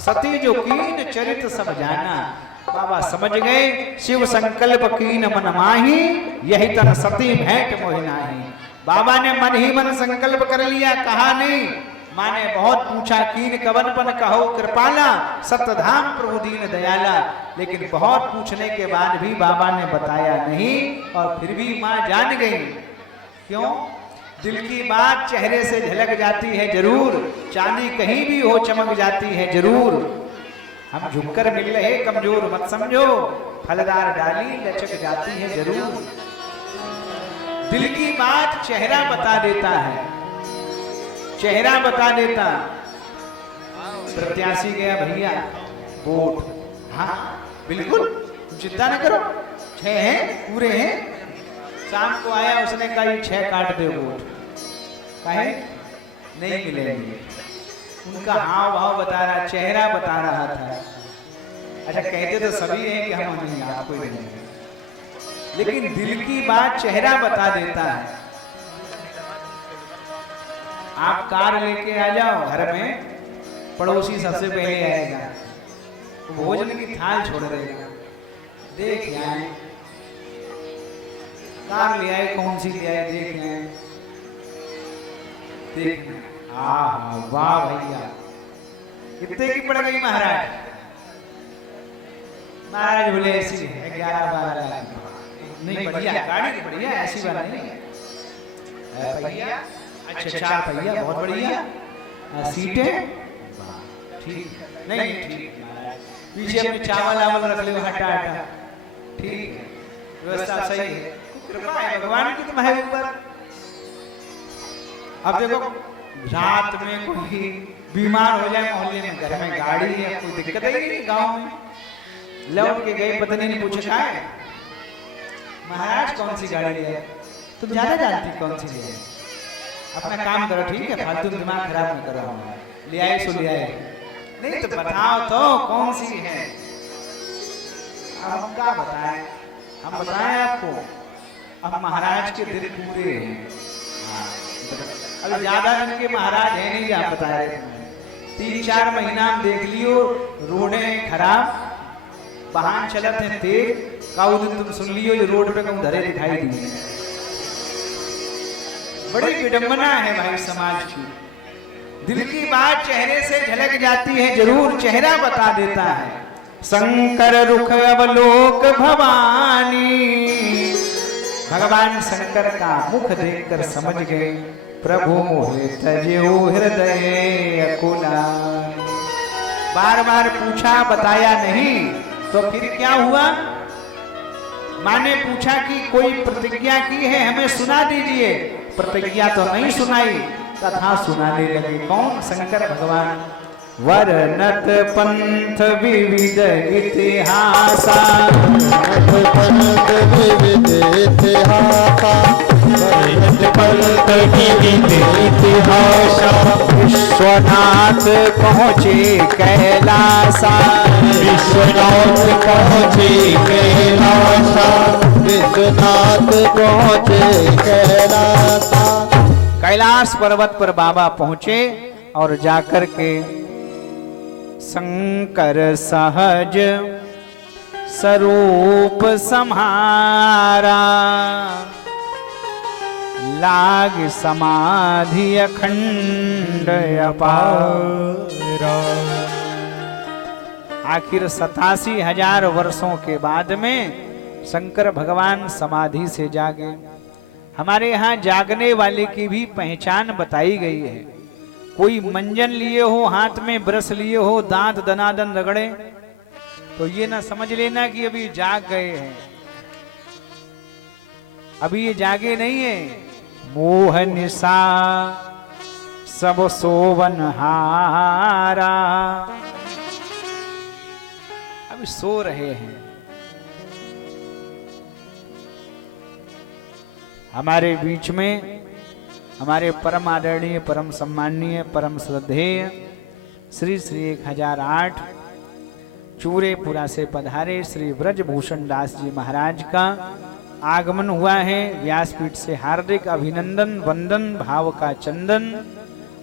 सती जो कीन चरित सब जाना। बाबा समझ गए, शिव संकल्प कीन मन माही, यही तन सती भेंट मोहि नाही। बाबा ने मन ही मन संकल्प कर लिया, कहा नहीं। माने बहुत पूछा, कीन कवनपन कहो कृपाला, सत्यधाम प्रभु दीन दयाला। लेकिन बहुत पूछने के बाद भी बाबा ने बताया नहीं, और फिर भी माँ जान गई। क्यों? दिल की बात चेहरे से झलक जाती है जरूर, चांदी कहीं भी हो चमक जाती है जरूर। हम झुककर मिल रहे कमजोर मत समझो, फलदार डाली लचक जाती है जरूर। दिल की बात चेहरा बता देता है, चेहरा बता देता। प्रत्याशी गया भैया वोट, हाँ बिल्कुल चिंता न करो, 6 हैं पूरे हैं। शाम को आया, उसने कहा ये 6 काट दे वोट, कहे नहीं मिलेंगे। उनका हाव भाव बता रहा, चेहरा बता रहा था। अच्छा, कहते तो सभी हैं कि हम नहीं, आपको ही नहीं, लेकिन दिल की बात चेहरा बता देता है। आप कार लेके आ जाओ, घर में पड़ोसी सबसे पहले आएगा, भोजन की थाल छोड़ देगा, देख आए कार ले आए, कौन सी ले आए, देख आए, देख, वाह भैया, कितने की पड़ गई महाराज? महाराज बोले ऐसी है 11-12 लाख। नहीं, बढ़िया गाड़ी, बढ़िया, ऐसी बात नहीं है भैया। अच्छा, 4 पहिया, बहुत बढ़िया। सीटें ठीक, नहीं ठीक, पीछे अपने चावल आवल रख ले, हटा हटा, ठीक है, व्यवस्था सही है, कृपा है भगवान की तुम्हारे ऊपर। अब देखो, रात में कोई बीमार हो जाए मोहल्ले में, घर में गाड़ी है, कोई दिक्कत है नहीं, गांव में लौट के गए, पत्नी ने पूछा है महाराज कौन सी गाड़ी है? तुम ज्यादा जानती कौन सी है, अपना काम करो, ठीक है, फालतू दिमाग खराब न करो। ले आए सो ले आए, नहीं तो बताओ तो कौन सी है? अब हम क्या बताएं, हम बताएं आपको, अब महाराज के दिल पूरे हैं। अब ज्यादा दिन के महाराज है नहीं, आप बता रहे 3-4 महीना देख लियो, रोडें खराब, वाहन चलत है तेज, काऊ दिन तुम सुन लियो ये रोड पे कहूं धरे दिखाई दी। बड़ी विडंबना है भाई समाज की, दिल की बात चेहरे से झलक जाती है, जरूर चेहरा बता देता है। शंकर रुख अवलोक भवानी, भगवान शंकर का मुख देखकर समझ गए, प्रभु मोहे तजो हृदय अकुला। बार बार पूछा, बताया नहीं, तो फिर क्या हुआ? माँ ने पूछा कि कोई प्रतिज्ञा की है, हमें सुना दीजिए। प्रतिज्ञा तो नहीं सुनाई, कथा सुनाने लगे। कौन? शंकर भगवान। वर्णत पंथ विविध इतिहासा, पंथ विविध इतिहासा, वर्णत पंथ विविध इतिहासा, विश्वनाथ पहुँचे कैलासा, विश्वनाथ पहुँचे कैलासा, विश्वनाथ पहुँचे कैलासा। कैलाश पर्वत पर बाबा पहुँचे और जाकर के शंकर सहज स्वरूप सम्हारा, लाग समाधि अखंड अपार। आखिर 87,000 वर्षों के बाद में शंकर भगवान समाधि से जागे। हमारे यहाँ जागने वाले की भी पहचान बताई गई है। कोई मंजन लिए हो, हाथ में ब्रश लिए हो, दांत दनादन रगड़े, तो ये ना समझ लेना कि अभी जाग गए हैं। अभी ये जागे नहीं है। मोह निशा सब सोवन हारा, अभी सो रहे हैं। हमारे बीच में हमारे परम आदरणीय, परम सम्माननीय, परम श्रद्धेय श्री श्री 1008 चूरेपुरा से पधारे श्री ब्रजभूषण दास जी महाराज का आगमन हुआ है। व्यासपीठ से हार्दिक अभिनंदन, वंदन, भाव का चंदन।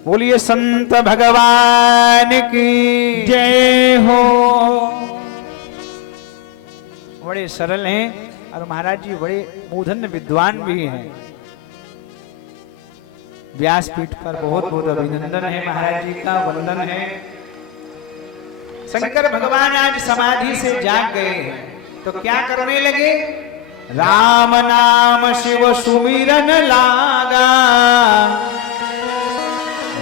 बोलिए संत भगवान की जय हो। बड़े सरल हैं और महाराज जी बड़े मूर्धन्य विद्वान भी हैं। व्यासपीठ पर बहुत बहुत अभिनंदन है महाराज जी का, वंदन है। शंकर भगवान आज समाधि से जाग गए हैं, तो क्या करने लगे? राम नाम शिव सुमिरन लागा,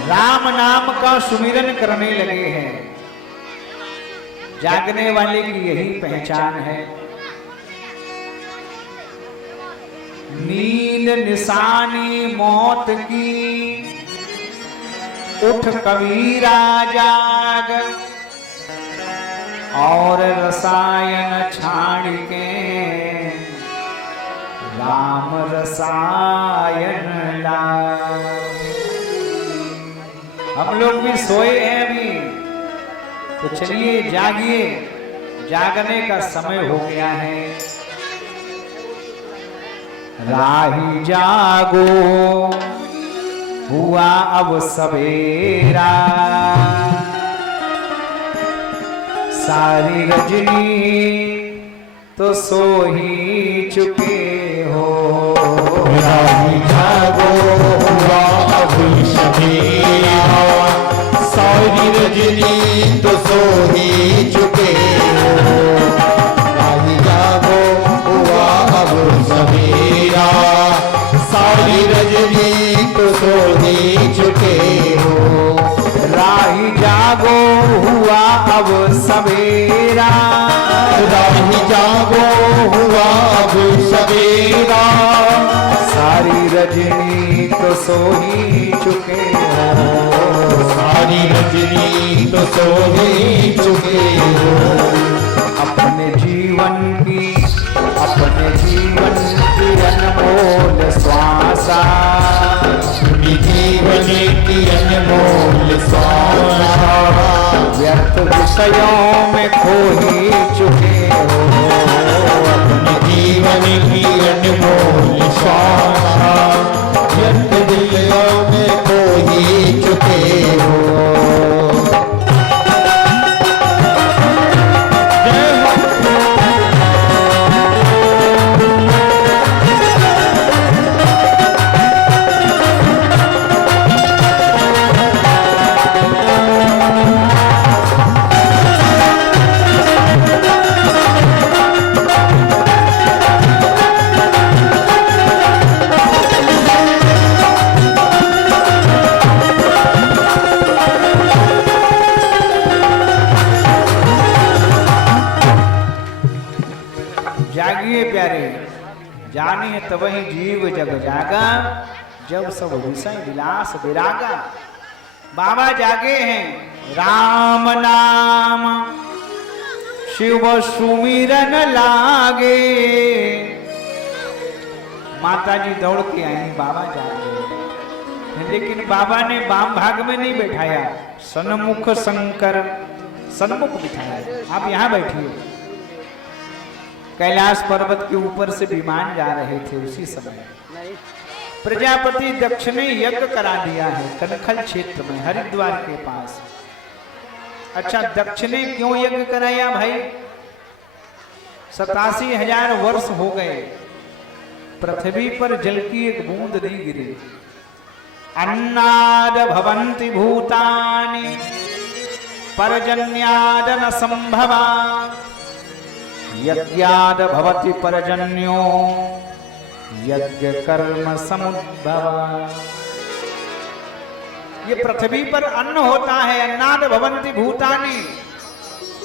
राम नाम का सुमिरन करने लगे हैं। जागने वाले की यही पहचान है। नींद निशानी मौत की, उठ कबीरा जाग, और रसायन छाड़ के राम रसायन ला। हम लोग भी सोए हैं अभी, तो चलिए जागिए, जागने का समय हो गया है। राही जागो हुआ अब सवेरा, सारी रजनी तो सो ही चुके हो। राही जागो हुआ अब सवेरा, सारी रजनी तो सो ही चुके हो। राही जागो हुआ अब सवेरा, सारी रजनी तो सो ही चुके हो। राही जागो हुआ अब सवेरा, राही जागो हुआ अब सवेरा, सारी रजनी तो सो ही चुके हो। सारी रजनी तो सो ही चुके हो। अपने जीवन की अनमोल श्वासा, अपनी जीवन की अनमोल श्वासा, व्यर्थ विषयों में खो ही चुके हो। अपने जीवन की अनमोल श्वासा, व्यर्थ विषयों में खो ही चुके हो। जागिए प्यारे, जाने तब ही जीव जग जागा, जब सब विषय विलास विरागा। बाबा जागे हैं, राम नाम शिव सुमिरन लागे। माता जी दौड़ के आई, बाबा जागे, लेकिन बाबा ने वाम भाग में नहीं बैठाया, सन्मुख शंकर सन्मुख बिठाया। आप यहाँ बैठिए। कैलाश पर्वत के ऊपर से विमान जा रहे थे, उसी समय प्रजापति दक्ष ने यज्ञ करा दिया है कनखल क्षेत्र में, हरिद्वार के पास। अच्छा, दक्ष ने क्यों यज्ञ कराया भाई? 87,000 वर्ष हो गए, पृथ्वी पर जल की एक बूंद नहीं गिरी। अन्नाद भवन्ति भूतानि पर्जन्याद न संभवा, यज्ञाद भवति पर्जन्यो यज्ञ कर्म समुद्भवा। ये पृथ्वी पर अन्न होता है, अन्नाद भवन्ति भूतानि,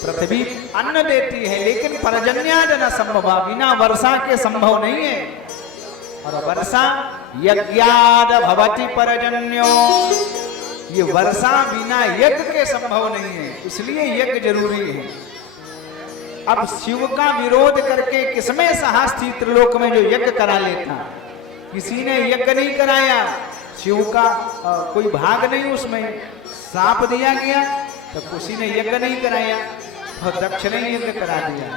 पृथ्वी अन्न देती है, लेकिन पर्जन्याद न संभवा, बिना वर्षा के संभव नहीं है। और वर्षा यज्ञाद भवति पर्जन्यो, ये वर्षा बिना यज्ञ के संभव नहीं है, इसलिए यज्ञ जरूरी है। अब शिव का विरोध करके किसमें साहस थी त्रिलोक में जो यज्ञ करा लेता? किसी ने यज्ञ नहीं कराया, शिव का कोई भाग नहीं उसमें, सांप दिया गया तो किसी ने यज्ञ नहीं कराया, तो दक्ष ने यज्ञ करा दिया।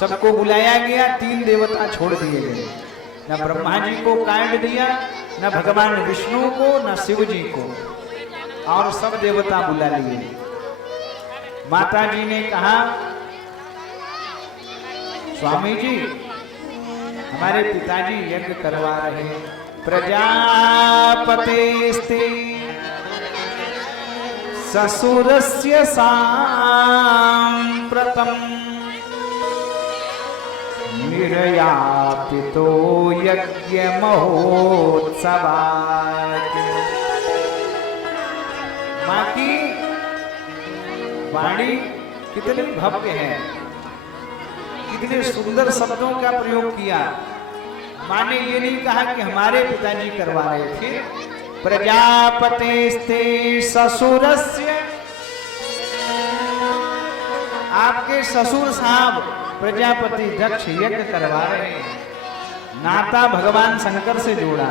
सबको बुलाया गया, 3 देवता छोड़ दिए गए, न ब्रह्मा जी को काट दिया, न भगवान विष्णु को, न शिव जी को, और सब देवता बुला लिए। माता जी ने कहा, स्वामी जी हमारे पिताजी यज्ञ करवा रहे हैं। प्रजापतेस्ते ससुरस्य सांप्रतम निर्यापितो यज्ञ महोत्सवात्। माँ की वाणी कितनी भव्य है, कितने सुंदर शब्दों का प्रयोग किया। माँ ने ये नहीं कहा कि हमारे पिताजी करवा रहे थे। प्रजापतेस्ते ससुरस्य, आपके ससुर साहब प्रजापति दक्ष यज्ञ करवा रहे हैं। नाता भगवान शंकर से जोड़ा।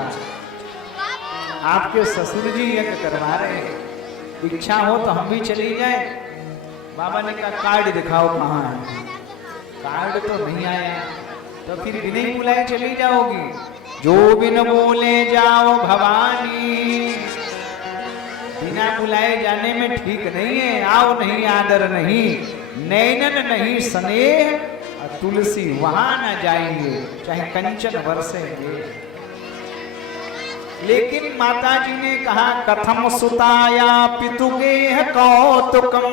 आपके ससुर जी यज्ञ करवा रहे हैं, इच्छा हो तो हम भी चली जाए। बाबा ने कहा कार्ड दिखाओ कहाँ है। कार्ड तो नहीं आया, तो फिर बिना ही बुलाए चली जाओगी। जो बिन बोले जाओ भवानी, बिना बुलाए जाने में ठीक नहीं है। आओ नहीं आदर नहीं, नैनन नहीं स्नेह, और तुलसी वहां न जाएंगे चाहे कंचन बरसेंगे। लेकिन माता जी ने कहा कथम सुताया पितुगेह कौतुकम।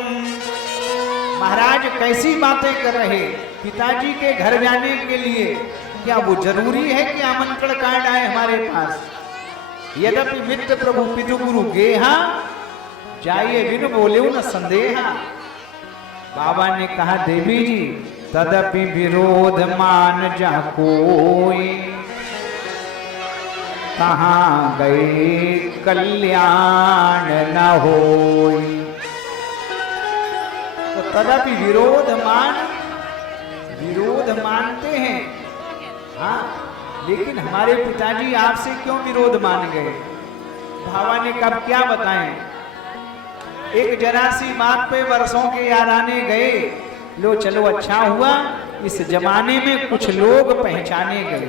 महाराज कैसी बातें कर रहे, पिताजी के घर जाने के लिए क्या वो जरूरी है कि आमंत्रण कार्ड आए हमारे पास? यद्यपि मित्र प्रभु पितु गुरु गेहा, जाइए बिन बोले न संदेहा। बाबा ने कहा देवी जी तदपि विरोध मान जा कोई, कहाँ गए कल्याण न होई। तो तदपि विरोध मानते हैं, हाँ, लेकिन हमारे पिताजी आपसे क्यों विरोध मान गए? भावा ने कब क्या बताएं? एक जरा सी बात पे वर्षों के याराने गए। लो चलो अच्छा हुआ इस जमाने में कुछ लोग पहचाने गए।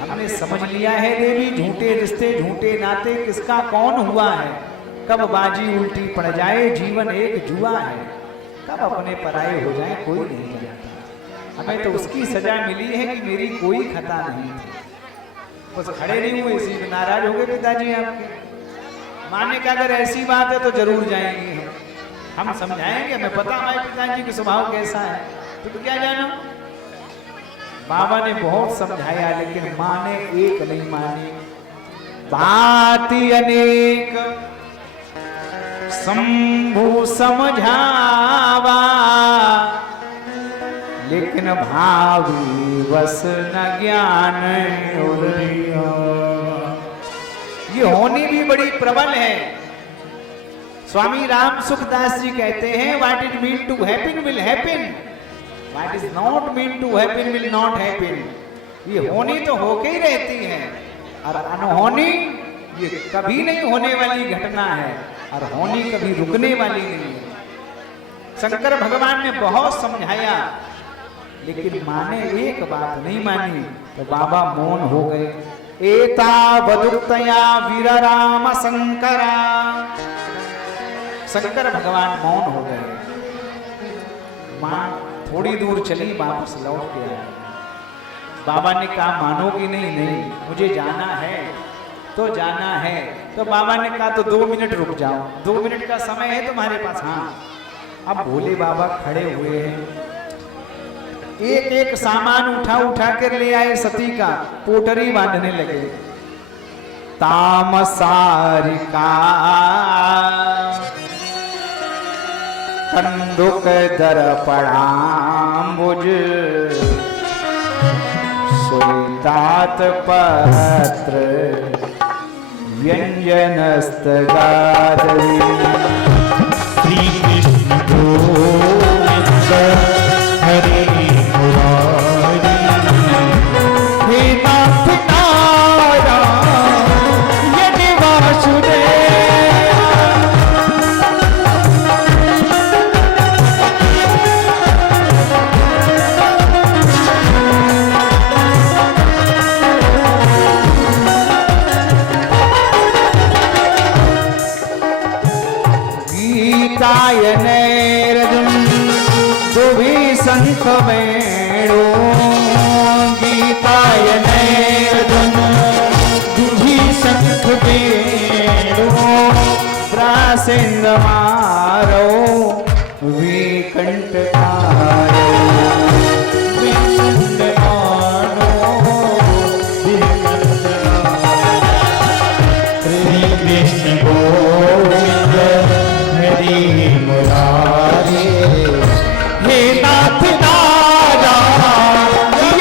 हमने समझ लिया है देवी, झूठे रिश्ते झूठे नाते किसका कौन हुआ है, कब बाजी उल्टी पड़ जाए, जीवन एक जुआ है, कब अपने पराये हो जाए कोई नहीं जानता। हमें तो उसकी सजा मिली है कि मेरी कोई खता नहीं थी। बस खड़े नहीं हुए, इसी में नाराज हो गए पिताजी आपके। माने का अगर ऐसी बात है तो जरूर जाएंगे, हम समझाएंगे, हमें पता हमारे पिताजी का स्वभाव कैसा है, तुम क्या जानो। बाबा ने बहुत समझाया लेकिन माँ ने एक नहीं मानी। भांति अनेक शंभु समझावा, लेकिन भावी वस न ज्ञान उरिया। ये होनी भी बड़ी प्रबल है। स्वामी राम सुखदास जी कहते हैं what it mean to happen will happen, what is not mean to happen will not happen. ये होनी तो होके ही रहती है, और अनहोनी ये कभी नहीं होने वाली घटना है, और होनी कभी रुकने वाली नहीं है। शंकर भगवान ने बहुत समझाया लेकिन माने एक बात नहीं मानी, तो बाबा मौन हो गए। एता बदुक्तया वीर राम शंकरा, शंकर भगवान मौन हो गए। मां थोड़ी दूर चली, वापस लौट के आई। बाबा ने कहा मानोगी नहीं? नहीं, मुझे जाना है तो जाना है। तो बाबा ने कहा तो 2 मिनट रुक जाओ, 2 मिनट का समय है तुम्हारे पास? हाँ। अब भोले बाबा खड़े हुए हैं, एक एक सामान उठा उठा कर ले आए, सती का पोटरी बांधने लगे। तामसारिका कंदुक दर्पणाम्बुज, सुतात पत्र व्यंजनस्तगादरी। श्री कृष्ण गोविंद हरे मुरारी, हे नाथ नारायण वासुदेव। गीतायनैरजुं दुभिशंख वेणो, गीतायनैरजुं दुभिशंख वेणो, प्रासेन्दमारो विकण्ठकारो। श्री कृष्ण गोविंद हरे मुरारी, हे नाथ नारायण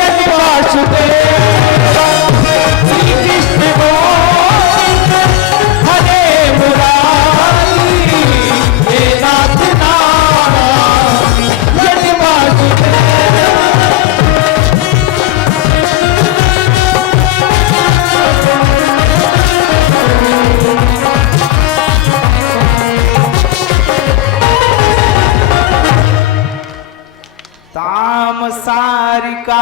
का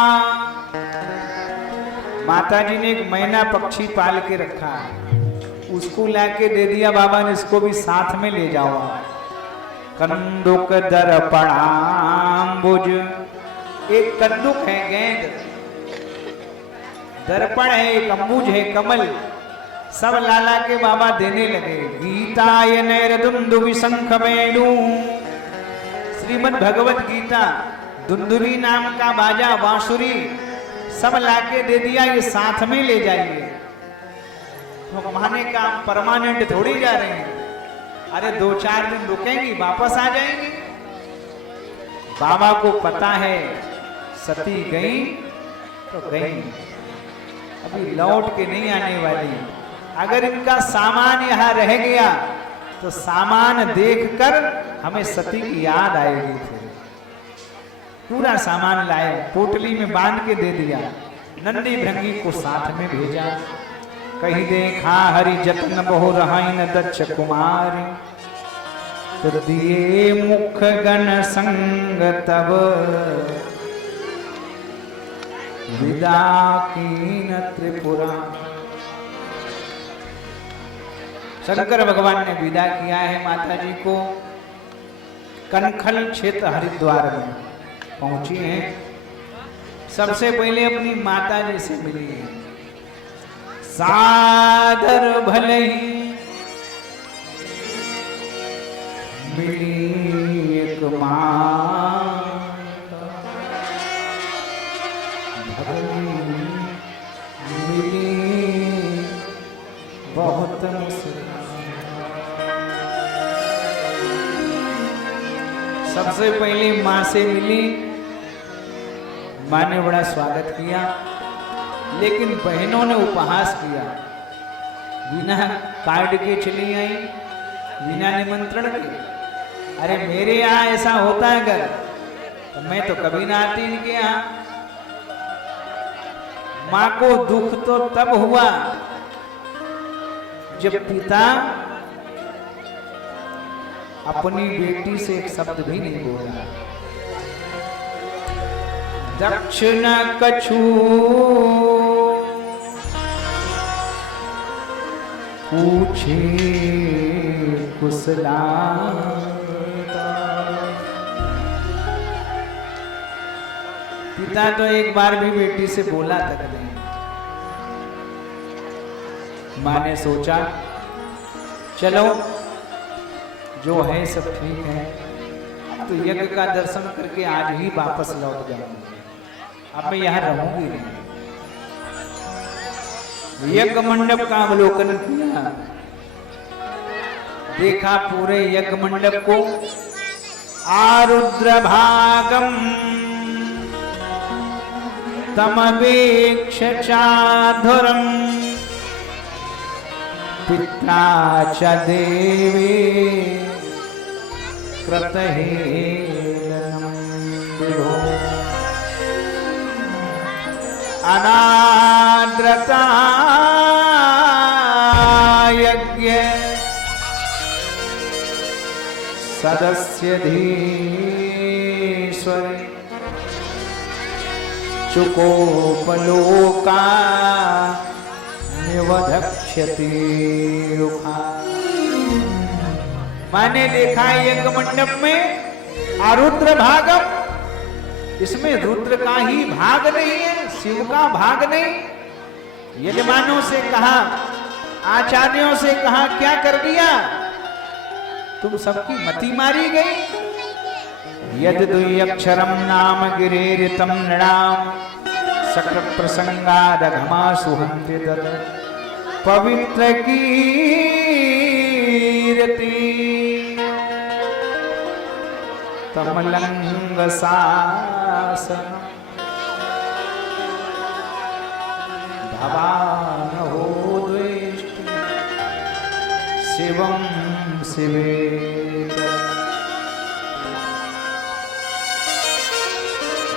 माता जी ने एक मैना पक्षी पाल के रखा, उसको लाके दे दिया बाबा ने, इसको भी साथ में ले जाओ। कंदुक दर्पणाम्बुज, एक कंदुक है गेंद, दर्पण है, एक अम्बुज है कमल, सब लाला के बाबा देने लगे। गीताय नैरदुंदुभि शंख वेणु, श्रीमद् भगवत गीता, दुंदुरी नाम का बाजा, बांसुरी सब लाके दे दिया, ये साथ में ले जाइए। तो माने का परमानेंट थोड़ी जा रहे हैं, अरे 2-4 दिन रुकेंगी वापस आ जाएंगी। बाबा को पता है सती गई तो गई, अभी लौट के नहीं आने वाली। अगर इनका सामान यहाँ रह गया तो सामान देखकर हमें सती की याद आएगी। फिर पूरा सामान लाए, पोटली में बांध के दे दिया, नंदी भृंगी को साथ में भेजा। कही देखा हरि जतन बहु रहाइन दक्ष कुमार, तो दिए मुख गण संग तब विदा कीन त्रिपुरा। शंकर भगवान ने विदा किया है माता जी को। कनखल क्षेत्र हरिद्वार में पहुंची हैं, सबसे पहले अपनी माता जी से मिली है। सादर भले ही मिली एक माता, मिली बहुत सबसे पहले माँ से मिली, माँ ने बड़ा स्वागत किया, लेकिन बहनों ने उपहास किया। बिना कार्ड के चली आई, बिना निमंत्रण के। अरे मेरे यहाँ ऐसा होता है अगर, तो मैं तो कभी ना आती इनके यहाँ। माँ को दुख तो तब हुआ जब पिता अपनी बेटी से एक शब्द भी नहीं बोला। दक्षिण कछु पूछे कुशला, पिता तो एक बार भी बेटी से बोला तक नहीं। माँ ने सोचा चलो जो है सब ठीक है, तो यज्ञ का दर्शन करके आज ही वापस लौट जाऊंगी, अब मैं यहाँ रहूंगी नहीं। यज्ञ मंडप का अवलोकन किया, देखा पूरे यज्ञ मंडप को। आरुद्र भागम तमवेक्ष चाधुरम, पिता च देवे कृतहेलनं विभो। अनाद्रता यज्ञ सदस्य धीश्वर, चुकोपलोका निवधक्ष्यति रुखा। मैंने देखा यज्ञ मंडप में आरुद्र भागम, इसमें रुद्र का ही भाग नहीं है, शिव का भाग नहीं। यजमानों से कहा, आचार्यों से कहा, क्या कर दिया तुम सबकी मति मारी गई। यद द्वयक्षरम नाम गिरेरितम नृणाम, सकल प्रसंगादघमा सुहन्ति तत् पवित्र कीर्ति तमलंग शासन भवान हो द्वेष्टि शिवम शिवेत।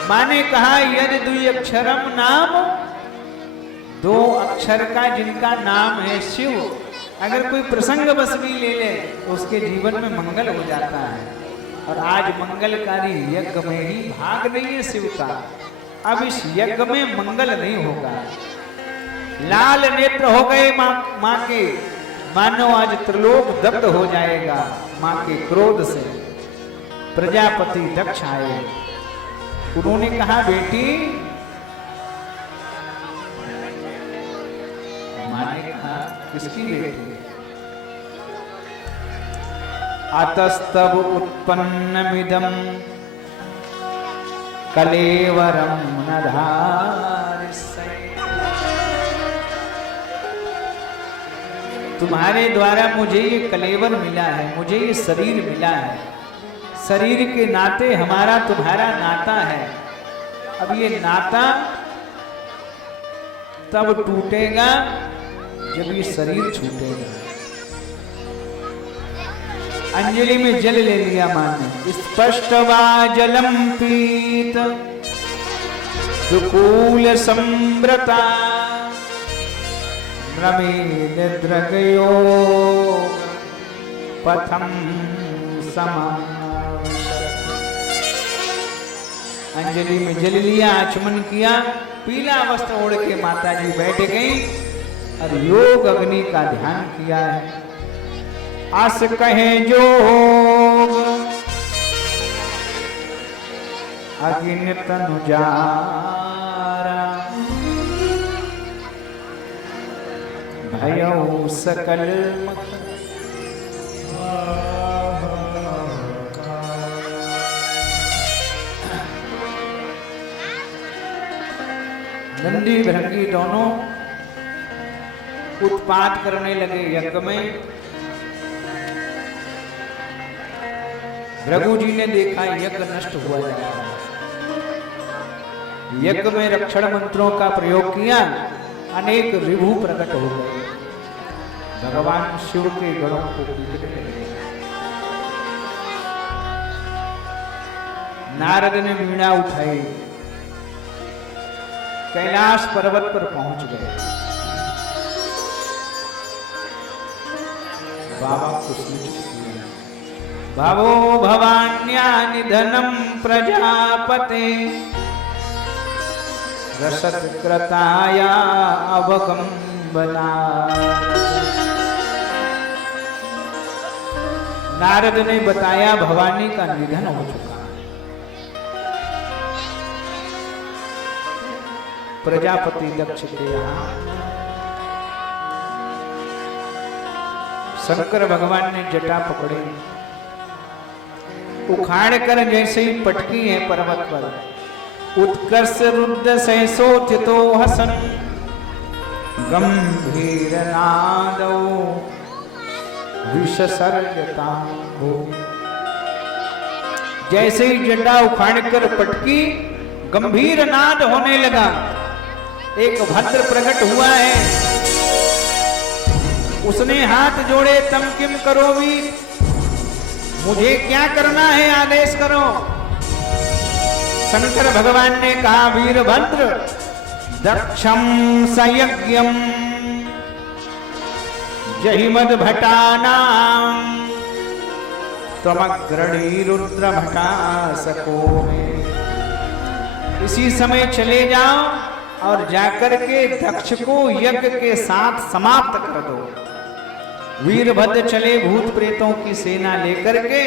माँ ने कहा यद द्वयक्षरम नाम, 2 अक्षर का जिनका नाम है शिव, अगर कोई प्रसंग बस भी ले ले तो उसके जीवन में मंगल हो जाता है। और आज मंगलकारी यज्ञ में ही भाग नहीं है शिव का। अब इस यज्ञ में मंगल नहीं होगा। लाल नेत्र हो गए माँ के, मानो आज त्रिलोक दग्ध हो जाएगा माँ के क्रोध से। प्रजापति दक्ष आए, उन्होंने कहा बेटी, माँ ने कहा किसकी बेटी? अतस्तव उत्पन्नमिदं कलेवरं न धारिष्ये। तुम्हारे द्वारा मुझे ये कलेवर मिला है, मुझे ये शरीर मिला है। शरीर के नाते हमारा तुम्हारा नाता है। अब ये नाता तब टूटेगा जब ये शरीर छूटेगा। अंजलि में जल ले लिया मां ने। स्पष्टवा जलम पीत दुकूल संव्रता रमे निद्रगयो पथम समावशत्। अंजलि में जल लिया, आचमन किया, पीला वस्त्र ओढ़ के माता जी बैठ गई और योग अग्नि का ध्यान किया है। आस कहे जोग अग्नि तनु जारा भयौ सकल नंदी भृंगी दोनों उत्पात करने लगे यज्ञ में। भृगु जी ने देखा यज्ञ नष्ट हुआ जा रहा है। यज्ञ में रक्षण मंत्रों का प्रयोग किया, अनेक रिभु प्रकट हो गए, भगवान शिव के गणों को पीटने लगे। नारद ने वीणा उठाई, कैलाश पर्वत पर पहुंच गए। बाबा को सूचित किया, भवो भवान्या निधनम प्रजापते रसत्कृताया अवगम्बना। नारद ने बताया भवानी का निधन हो चुका। प्रजापति दक्ष के यहाँ शंकर भगवान ने जटा पकड़ी, उखाड़ कर जैसे ही पटकी है पर्वत पर, उत्कर्ष रुद्र सहसोथितो हसन गंभीर नादो विषसर्जतांबो। जैसे ही जटा उखाड़ कर पटकी, गंभीर नाद होने लगा। एक भद्र प्रकट हुआ है, उसने हाथ जोड़े, तम किम करोमी, मुझे क्या करना है आदेश करो। शंकर भगवान ने कहा, वीरभद्र दक्षम सयज्ञम जहिमद भटानाम त्वमग्रणी रुद्र भटा सको में। इसी समय चले जाओ और जाकर के दक्ष को यज्ञ के साथ समाप्त कर दो। वीरभद्र चले भूत प्रेतों की सेना लेकर के,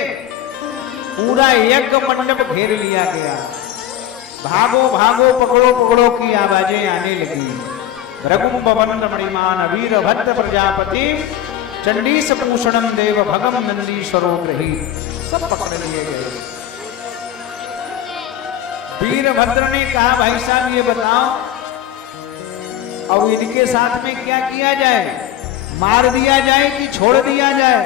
पूरा यज्ञ मंडप घेर लिया गया। भागो भागो, पकड़ो पकड़ो की आवाजें आने लगी। भृगुम भवन रमणीमान वीरभद्र प्रजापति चंडीस पूषणम देव भगम नंदीश्वरो ग्रही, सब पकड़ लिए गए। वीरभद्र ने कहा, भाई साहब ये बताओ, अब इनके साथ में क्या किया जाए? मार दिया जाए कि छोड़ दिया जाए?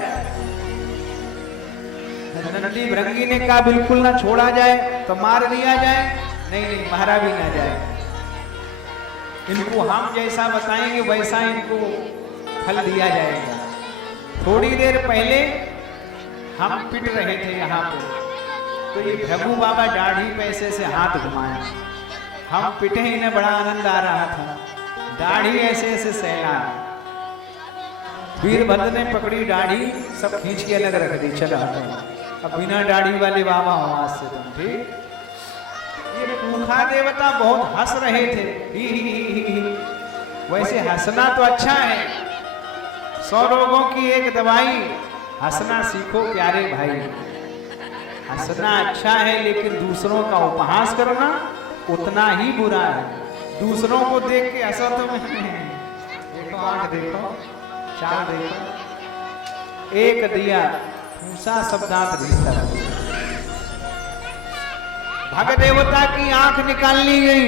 नंदी भृंगी ने कहा, बिल्कुल ना छोड़ा जाए, तो मार दिया जाए। नहीं नहीं, मारा भी ना जाए, इनको हम जैसा बताएंगे वैसा इनको फल दिया जाएगा। थोड़ी देर पहले हम पिट रहे थे यहाँ पे, तो ये भृगु बाबा दाढ़ी पे ऐसे से हाथ घुमाया, हम पिटे, इन्हें बड़ा आनंद आ रहा था, दाढ़ी ऐसे ऐसे सहला। वीरभद्र ने पकड़ी दाढ़ी, सब खींच के अलग रख दी, चला अब बिना दाढ़ी वाले बाबा हो आज से तुम, ठीक। ये पूखा देवता बहुत हंस रहे थे। ही ही ही ही। वैसे हंसना तो अच्छा है, 100 रोगों की एक दवाई, हंसना सीखो प्यारे भाई। हंसना अच्छा है, लेकिन दूसरों का उपहास करना उतना ही बुरा है। दूसरों को देख के हंसो तो देखो, आंख देखो, चाल देखो, एक दिया पूसा सब दांत भीतर। भग देवता की आंख निकाल ली गई।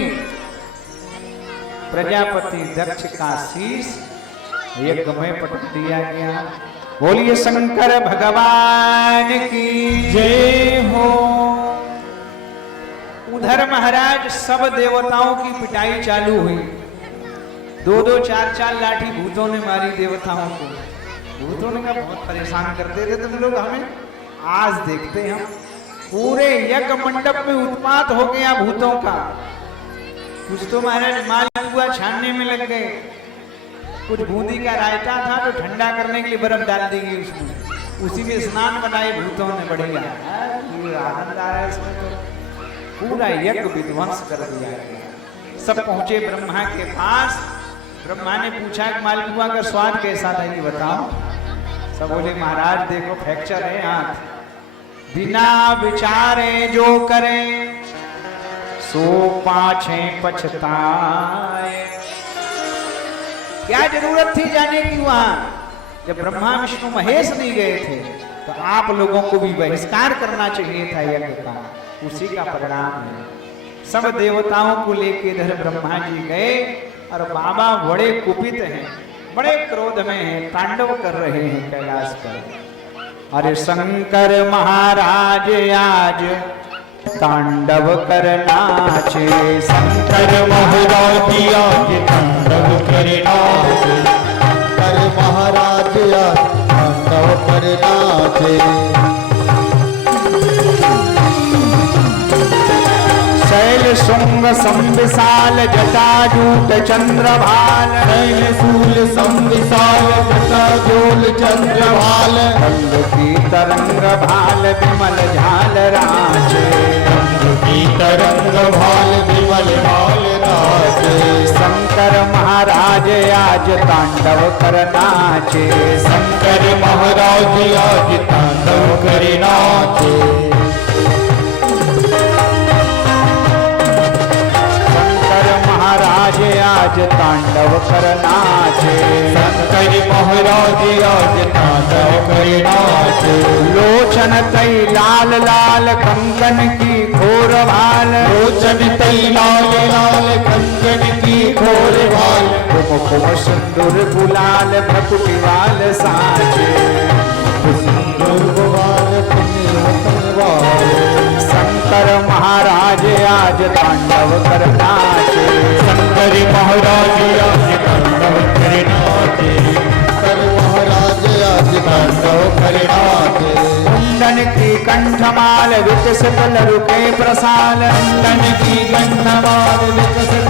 प्रजापति दक्ष का शीश यज्ञ में पटक दिया गया। बोलिए शंकर भगवान की जय हो। उधर महाराज सब देवताओं की पिटाई चालू हुई। 2-2 4-4 लाठी भूतों ने मारी देवताओं को। भूतों ने कहा बहुत परेशान करते थे तुम लोग हमें, आज देखते हैं हम। पूरे यज्ञ मंडप में उत्पात हो गया भूतों का। कुछ तो महाराज मालपुआ छानने में लग गए, कुछ बूंदी का रायता था तो ठंडा करने के लिए बर्फ डाल दी गई उसमें, उसी में स्नान बनाए भूतों ने। बढ़िया आनंद आ रहा है इसमें तो। पूरा यज्ञ विध्वंस कर दिया गया। सब पहुंचे ब्रह्मा के पास। ब्रह्मा ने पूछा कि मालपुआ का स्वाद कैसा था ये बताओ। सब बोले महाराज देखो फ्रैक्चर है हाथ, बिना विचारे जो करे सो पाछे पछताए। क्या जरूरत थी जाने की वहां, जब ब्रह्मा विष्णु महेश नहीं गए थे तो आप लोगों को भी बहिष्कार करना चाहिए था यज्ञ का। उसी का परिणाम है। सब देवताओं को लेके इधर ब्रह्मा जी गए और बाबा बड़े कुपित हैं, बड़े क्रोध में हैं, तांडव कर रहे हैं कैलाश पर। अरे शंकर महाराज आज तांडव करना चे। शंकर महाराज आज तांडव करना चे। शंकर महाराज आज तांडव करना चे। शैल शुंग संविशाल जटाजूट चंद्रभाल। शैल शूल संविशाल जटाजूल चंद्रभाल। रंग की तरंग भाल विमल झाल राचे। रंग की तरंग भाल विमल भाल राचे। शंकर महाराज आज तांडव करना चे। शंकर महाराज आज तांडव करना चे। महाराज आज तांडव करना चे। शंकर महाराज आज तांडव करना चे। लोचन तई लाल लाल कंकन की घोर भाल। लोचन तई लाल लाल कंकन की घोर भाल। कुम सिंदूर गुलाल भकुटी वाल साचे। सिंदूर वाल शंकर महाराज आज तांडव करना चे। शंकर महाराज आज तांडव करना चे। शंकर महाराज आज तांडव करना चे। कुंदन की कंठमाल विकसित लरु के प्रसाल। कुंदन की कंठमाल विकसित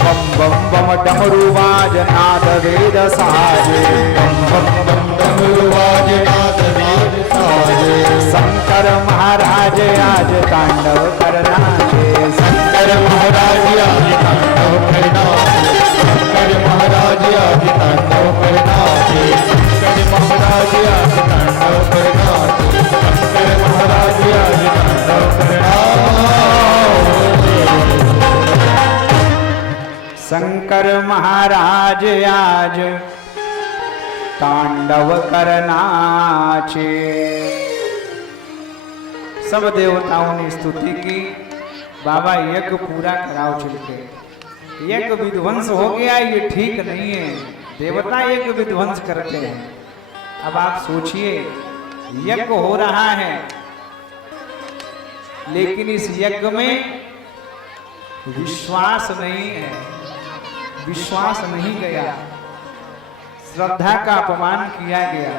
बम बम बम डमरू बाज नाद वेद साजे। बम बम बम डमरू बाज नाद वेद साजे। शंकर महाराज आज तांडव करना चे। शंकर महाराज आज तांडव करना चे। शंकर महाराज आज तांडव करना चे। शंकर महाराज आज तांडव करना चे। शंकर महाराज आज तांडव करना शंकर महाराज आज तांडव करना चे। सब देवताओं ने स्तुति की। बाबा यज्ञ पूरा कराओ चलके। यज्ञ विध्वंस हो गया, ये ठीक नहीं है। देवता यज्ञ विध्वंस करते हैं। अब आप सोचिए यज्ञ हो रहा है, लेकिन इस यज्ञ में विश्वास नहीं है, विश्वास नहीं गया, श्रद्धा का अपमान किया गया,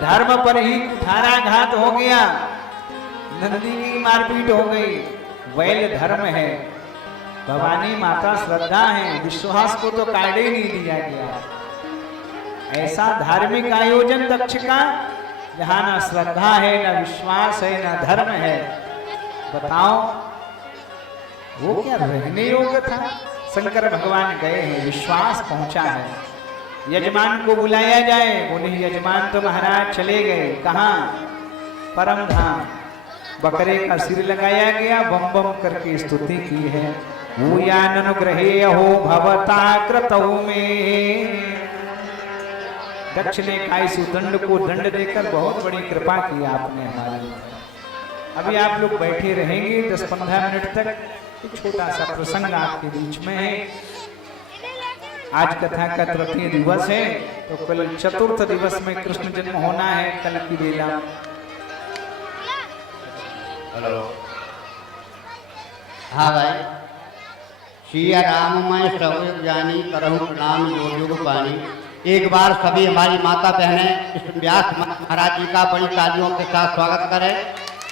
धर्म पर ही कुठाराघात हो गया, नंदी की मारपीट हो गई। वैल धर्म है, भवानी माता श्रद्धा है, विश्वास को तो कायदे ही नहीं दिया गया। ऐसा धार्मिक आयोजन दक्ष का, जहां ना श्रद्धा है, ना विश्वास है, ना धर्म है, बताओ वो क्या रहने योग्य था? शंकर भगवान गए हैं, विश्वास पहुंचा है, यजमान को बुलाया जाए। बोले यजमान तो महाराज चले गए, कहाँ? परम धाम। बकरे का सिर लगाया गया, बम बम करके स्तुति की है। भूयान अनुग्रहे हो भवता कृतौ में। दक्ष ने कायसु दंड को दंड देकर बहुत बड़ी कृपा की आपने हमारी। अभी आप लोग बैठे रहेंगे 10-15 मिनट तक। एक छोटा सा प्रसंग आपके बीच में है। आज कथा का तृतीय दिवस है, तो कल चतुर्थ दिवस में कृष्ण जन्म होना है। कल की बेला हेलो, हाँ भाई। सिया राम मैं सब जानी करहूँ प्रणाम जो युग पानी। एक बार सभी हमारी माता बहनें इस व्यास महाराज जी का बड़ी तालियों के साथ स्वागत करें,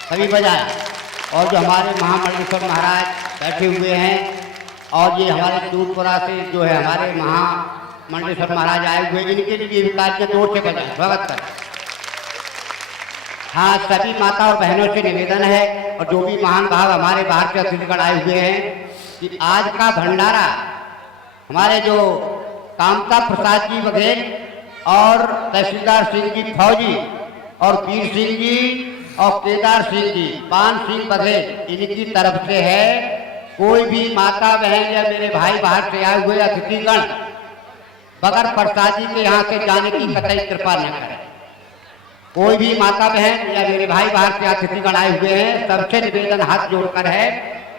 सभी बजाएं। और जो हमारे महामंडलेश्वर महाराज बैठे हुए हैं और ये हमारे दूरपुरा से जो है हमारे महामंडलेश्वर महाराज आए हुए, इनके लिए भी कार्य जोर से बजाएं, स्वागत करें। हाँ, सभी माता और बहनों से निवेदन है और जो भी महान भाव हमारे बाहर से अतिथिगण आए हुए हैं कि आज का भंडारा हमारे जो कामता प्रसाद जी बघेल और तहसीलदार सिंह जी फौजी और वीर सिंह जी और केदार सिंह जी पान सिंह बघेल इनकी तरफ से है। कोई भी माता बहन या मेरे भाई बाहर से आए हुए अतिथिगण बगैर प्रसाद जी के यहाँ से जाने की कतई कृपा न करें। कोई भी माता बहन या मेरे भाई बाहर से अतिथिगण आए हुए हैं, सबसे निवेदन हाथ जोड़कर है,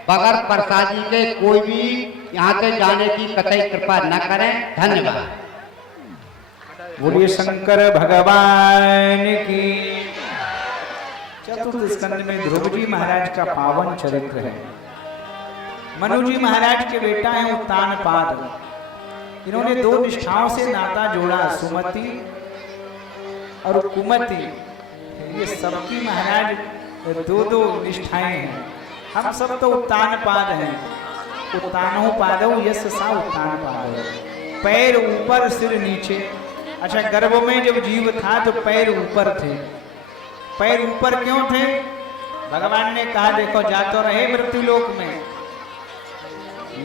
बगैर प्रसादी के कोई भी यहाँ से जाने की कतई कृपा न करें। धन्यवाद। बोलिए शंकर भगवान की। चतुर्थ स्कंद में ध्रुव जी महाराज का पावन चरित्र है। मनु जी महाराज के बेटा है उत्तानपाद। इन्होंने 2 निष्ठाओं से नाता जोड़ा, सुमति और कुमति। ये सबकी महाराज 2-2 निष्ठाएं हैं। हम सब तो उत्तानपाद हैं। उत्तानो पादो यश सा उत्तानपाद। पैर ऊपर सिर नीचे। अच्छा, गर्भ में जब जीव था तो पैर ऊपर थे। पैर ऊपर क्यों थे? भगवान ने कहा देखो जा तो रहे मृत्यु लोक में,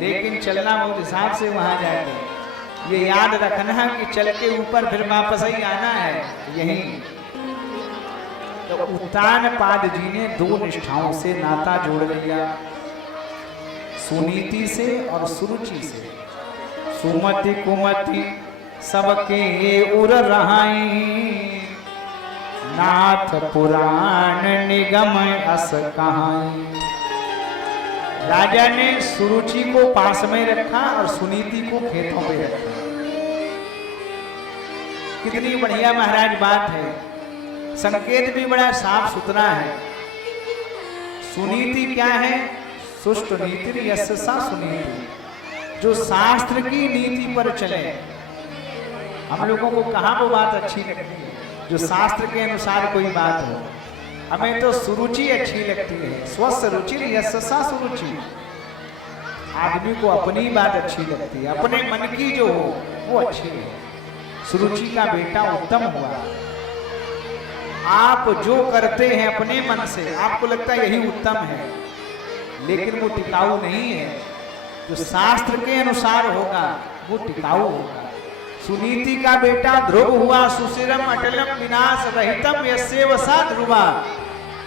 लेकिन चलना बहुत हिसाब से वहां जाके। ये याद रखना कि चल के ऊपर फिर वापस ही आना है। यही तो उत्तानपाद जी ने 2 निष्ठाओं से नाता जोड़ लिया, सुनीति से और सुरुचि से। सुमति कुमति सबके उर रहाई, नाथ पुराण निगम अस कहाई। राजा ने सुरुचि को पास में रखा और सुनीति को खेतों पे रखा। कितनी बढ़िया महाराज बात है। संकेत भी बड़ा साफ सुथरा है। सुनीति क्या है? सुष्ट नीति यस्य सा सुनीति, जो शास्त्र की नीति पर चले। हम लोगों को कहाँ वो बात अच्छी लगती है जो शास्त्र के अनुसार कोई बात हो। हमें तो सुरुचि अच्छी लगती है। स्वस्थ रुचि यस्य सा सुरुचि। आदमी को अपनी बात अच्छी लगती है, अपने मन की जो हो वो अच्छी है। सुरुचि का बेटा उत्तम हुआ। आप जो करते हैं अपने मन से, आपको लगता है यही उत्तम है, लेकिन वो टिकाऊ नहीं है। जो शास्त्र के अनुसार होगा वो टिकाऊ होगा। सुनीति का बेटा ध्रुव हुआ, सुशिरम अटलम विनाश रहितम यस्येव सा ध्रुवा।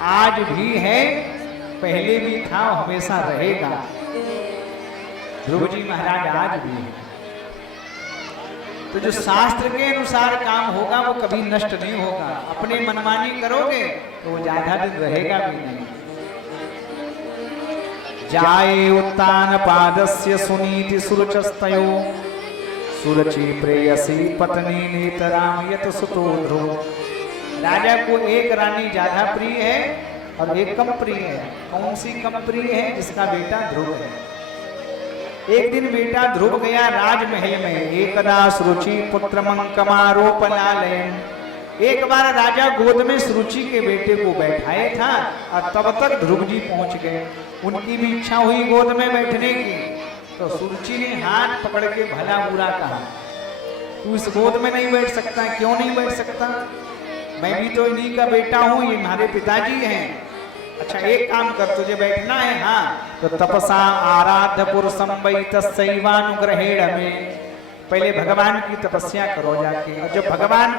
आज भी है, पहले भी था, हमेशा रहेगा। ध्रुव जी महाराज आज भी है। तो जो शास्त्र के अनुसार काम होगा वो कभी नष्ट नहीं होगा। अपने मनमानी करोगे तो वो ज्यादा दिन रहेगा भी नहीं। जाये उत्तानपादस्य सुनीति सुरुचस्तयो, सुरुचि प्रेयसी पत्नी नेतराम यत सुतो ध्रुव। राजा को एक रानी ज्यादा प्रिय है और एक कम प्रिय है। कौन सी कम प्रिय है? जिसका बेटा ध्रुव है। एक दिन बेटा ध्रुव गया राजमहल में। एकदा सुरुचि पुत्र मंकमारोपलालयन। एक बार राजा गोद में सुरुचि के बेटे को बैठाए था और तब तक ध्रुव जी पहुंच गए। उनकी भी इच्छा हुई गोद में बैठने की, तो सुरुचि ने हाथ पकड़ के भला बुरा कहा, तू इस गोद में नहीं बैठ सकता। क्यों नहीं बैठ सकता? मैं भी तो इन्हीं का बेटा हूं, ये हमारे पिताजी हैं। अच्छा एक काम कर, तुझे बैठना है हाँ, तो तपसा आराध्य पुरुषम वै तस्सैवानुग्रहेण में, पहले भगवान की तपस्या करो जाके, और जब भगवान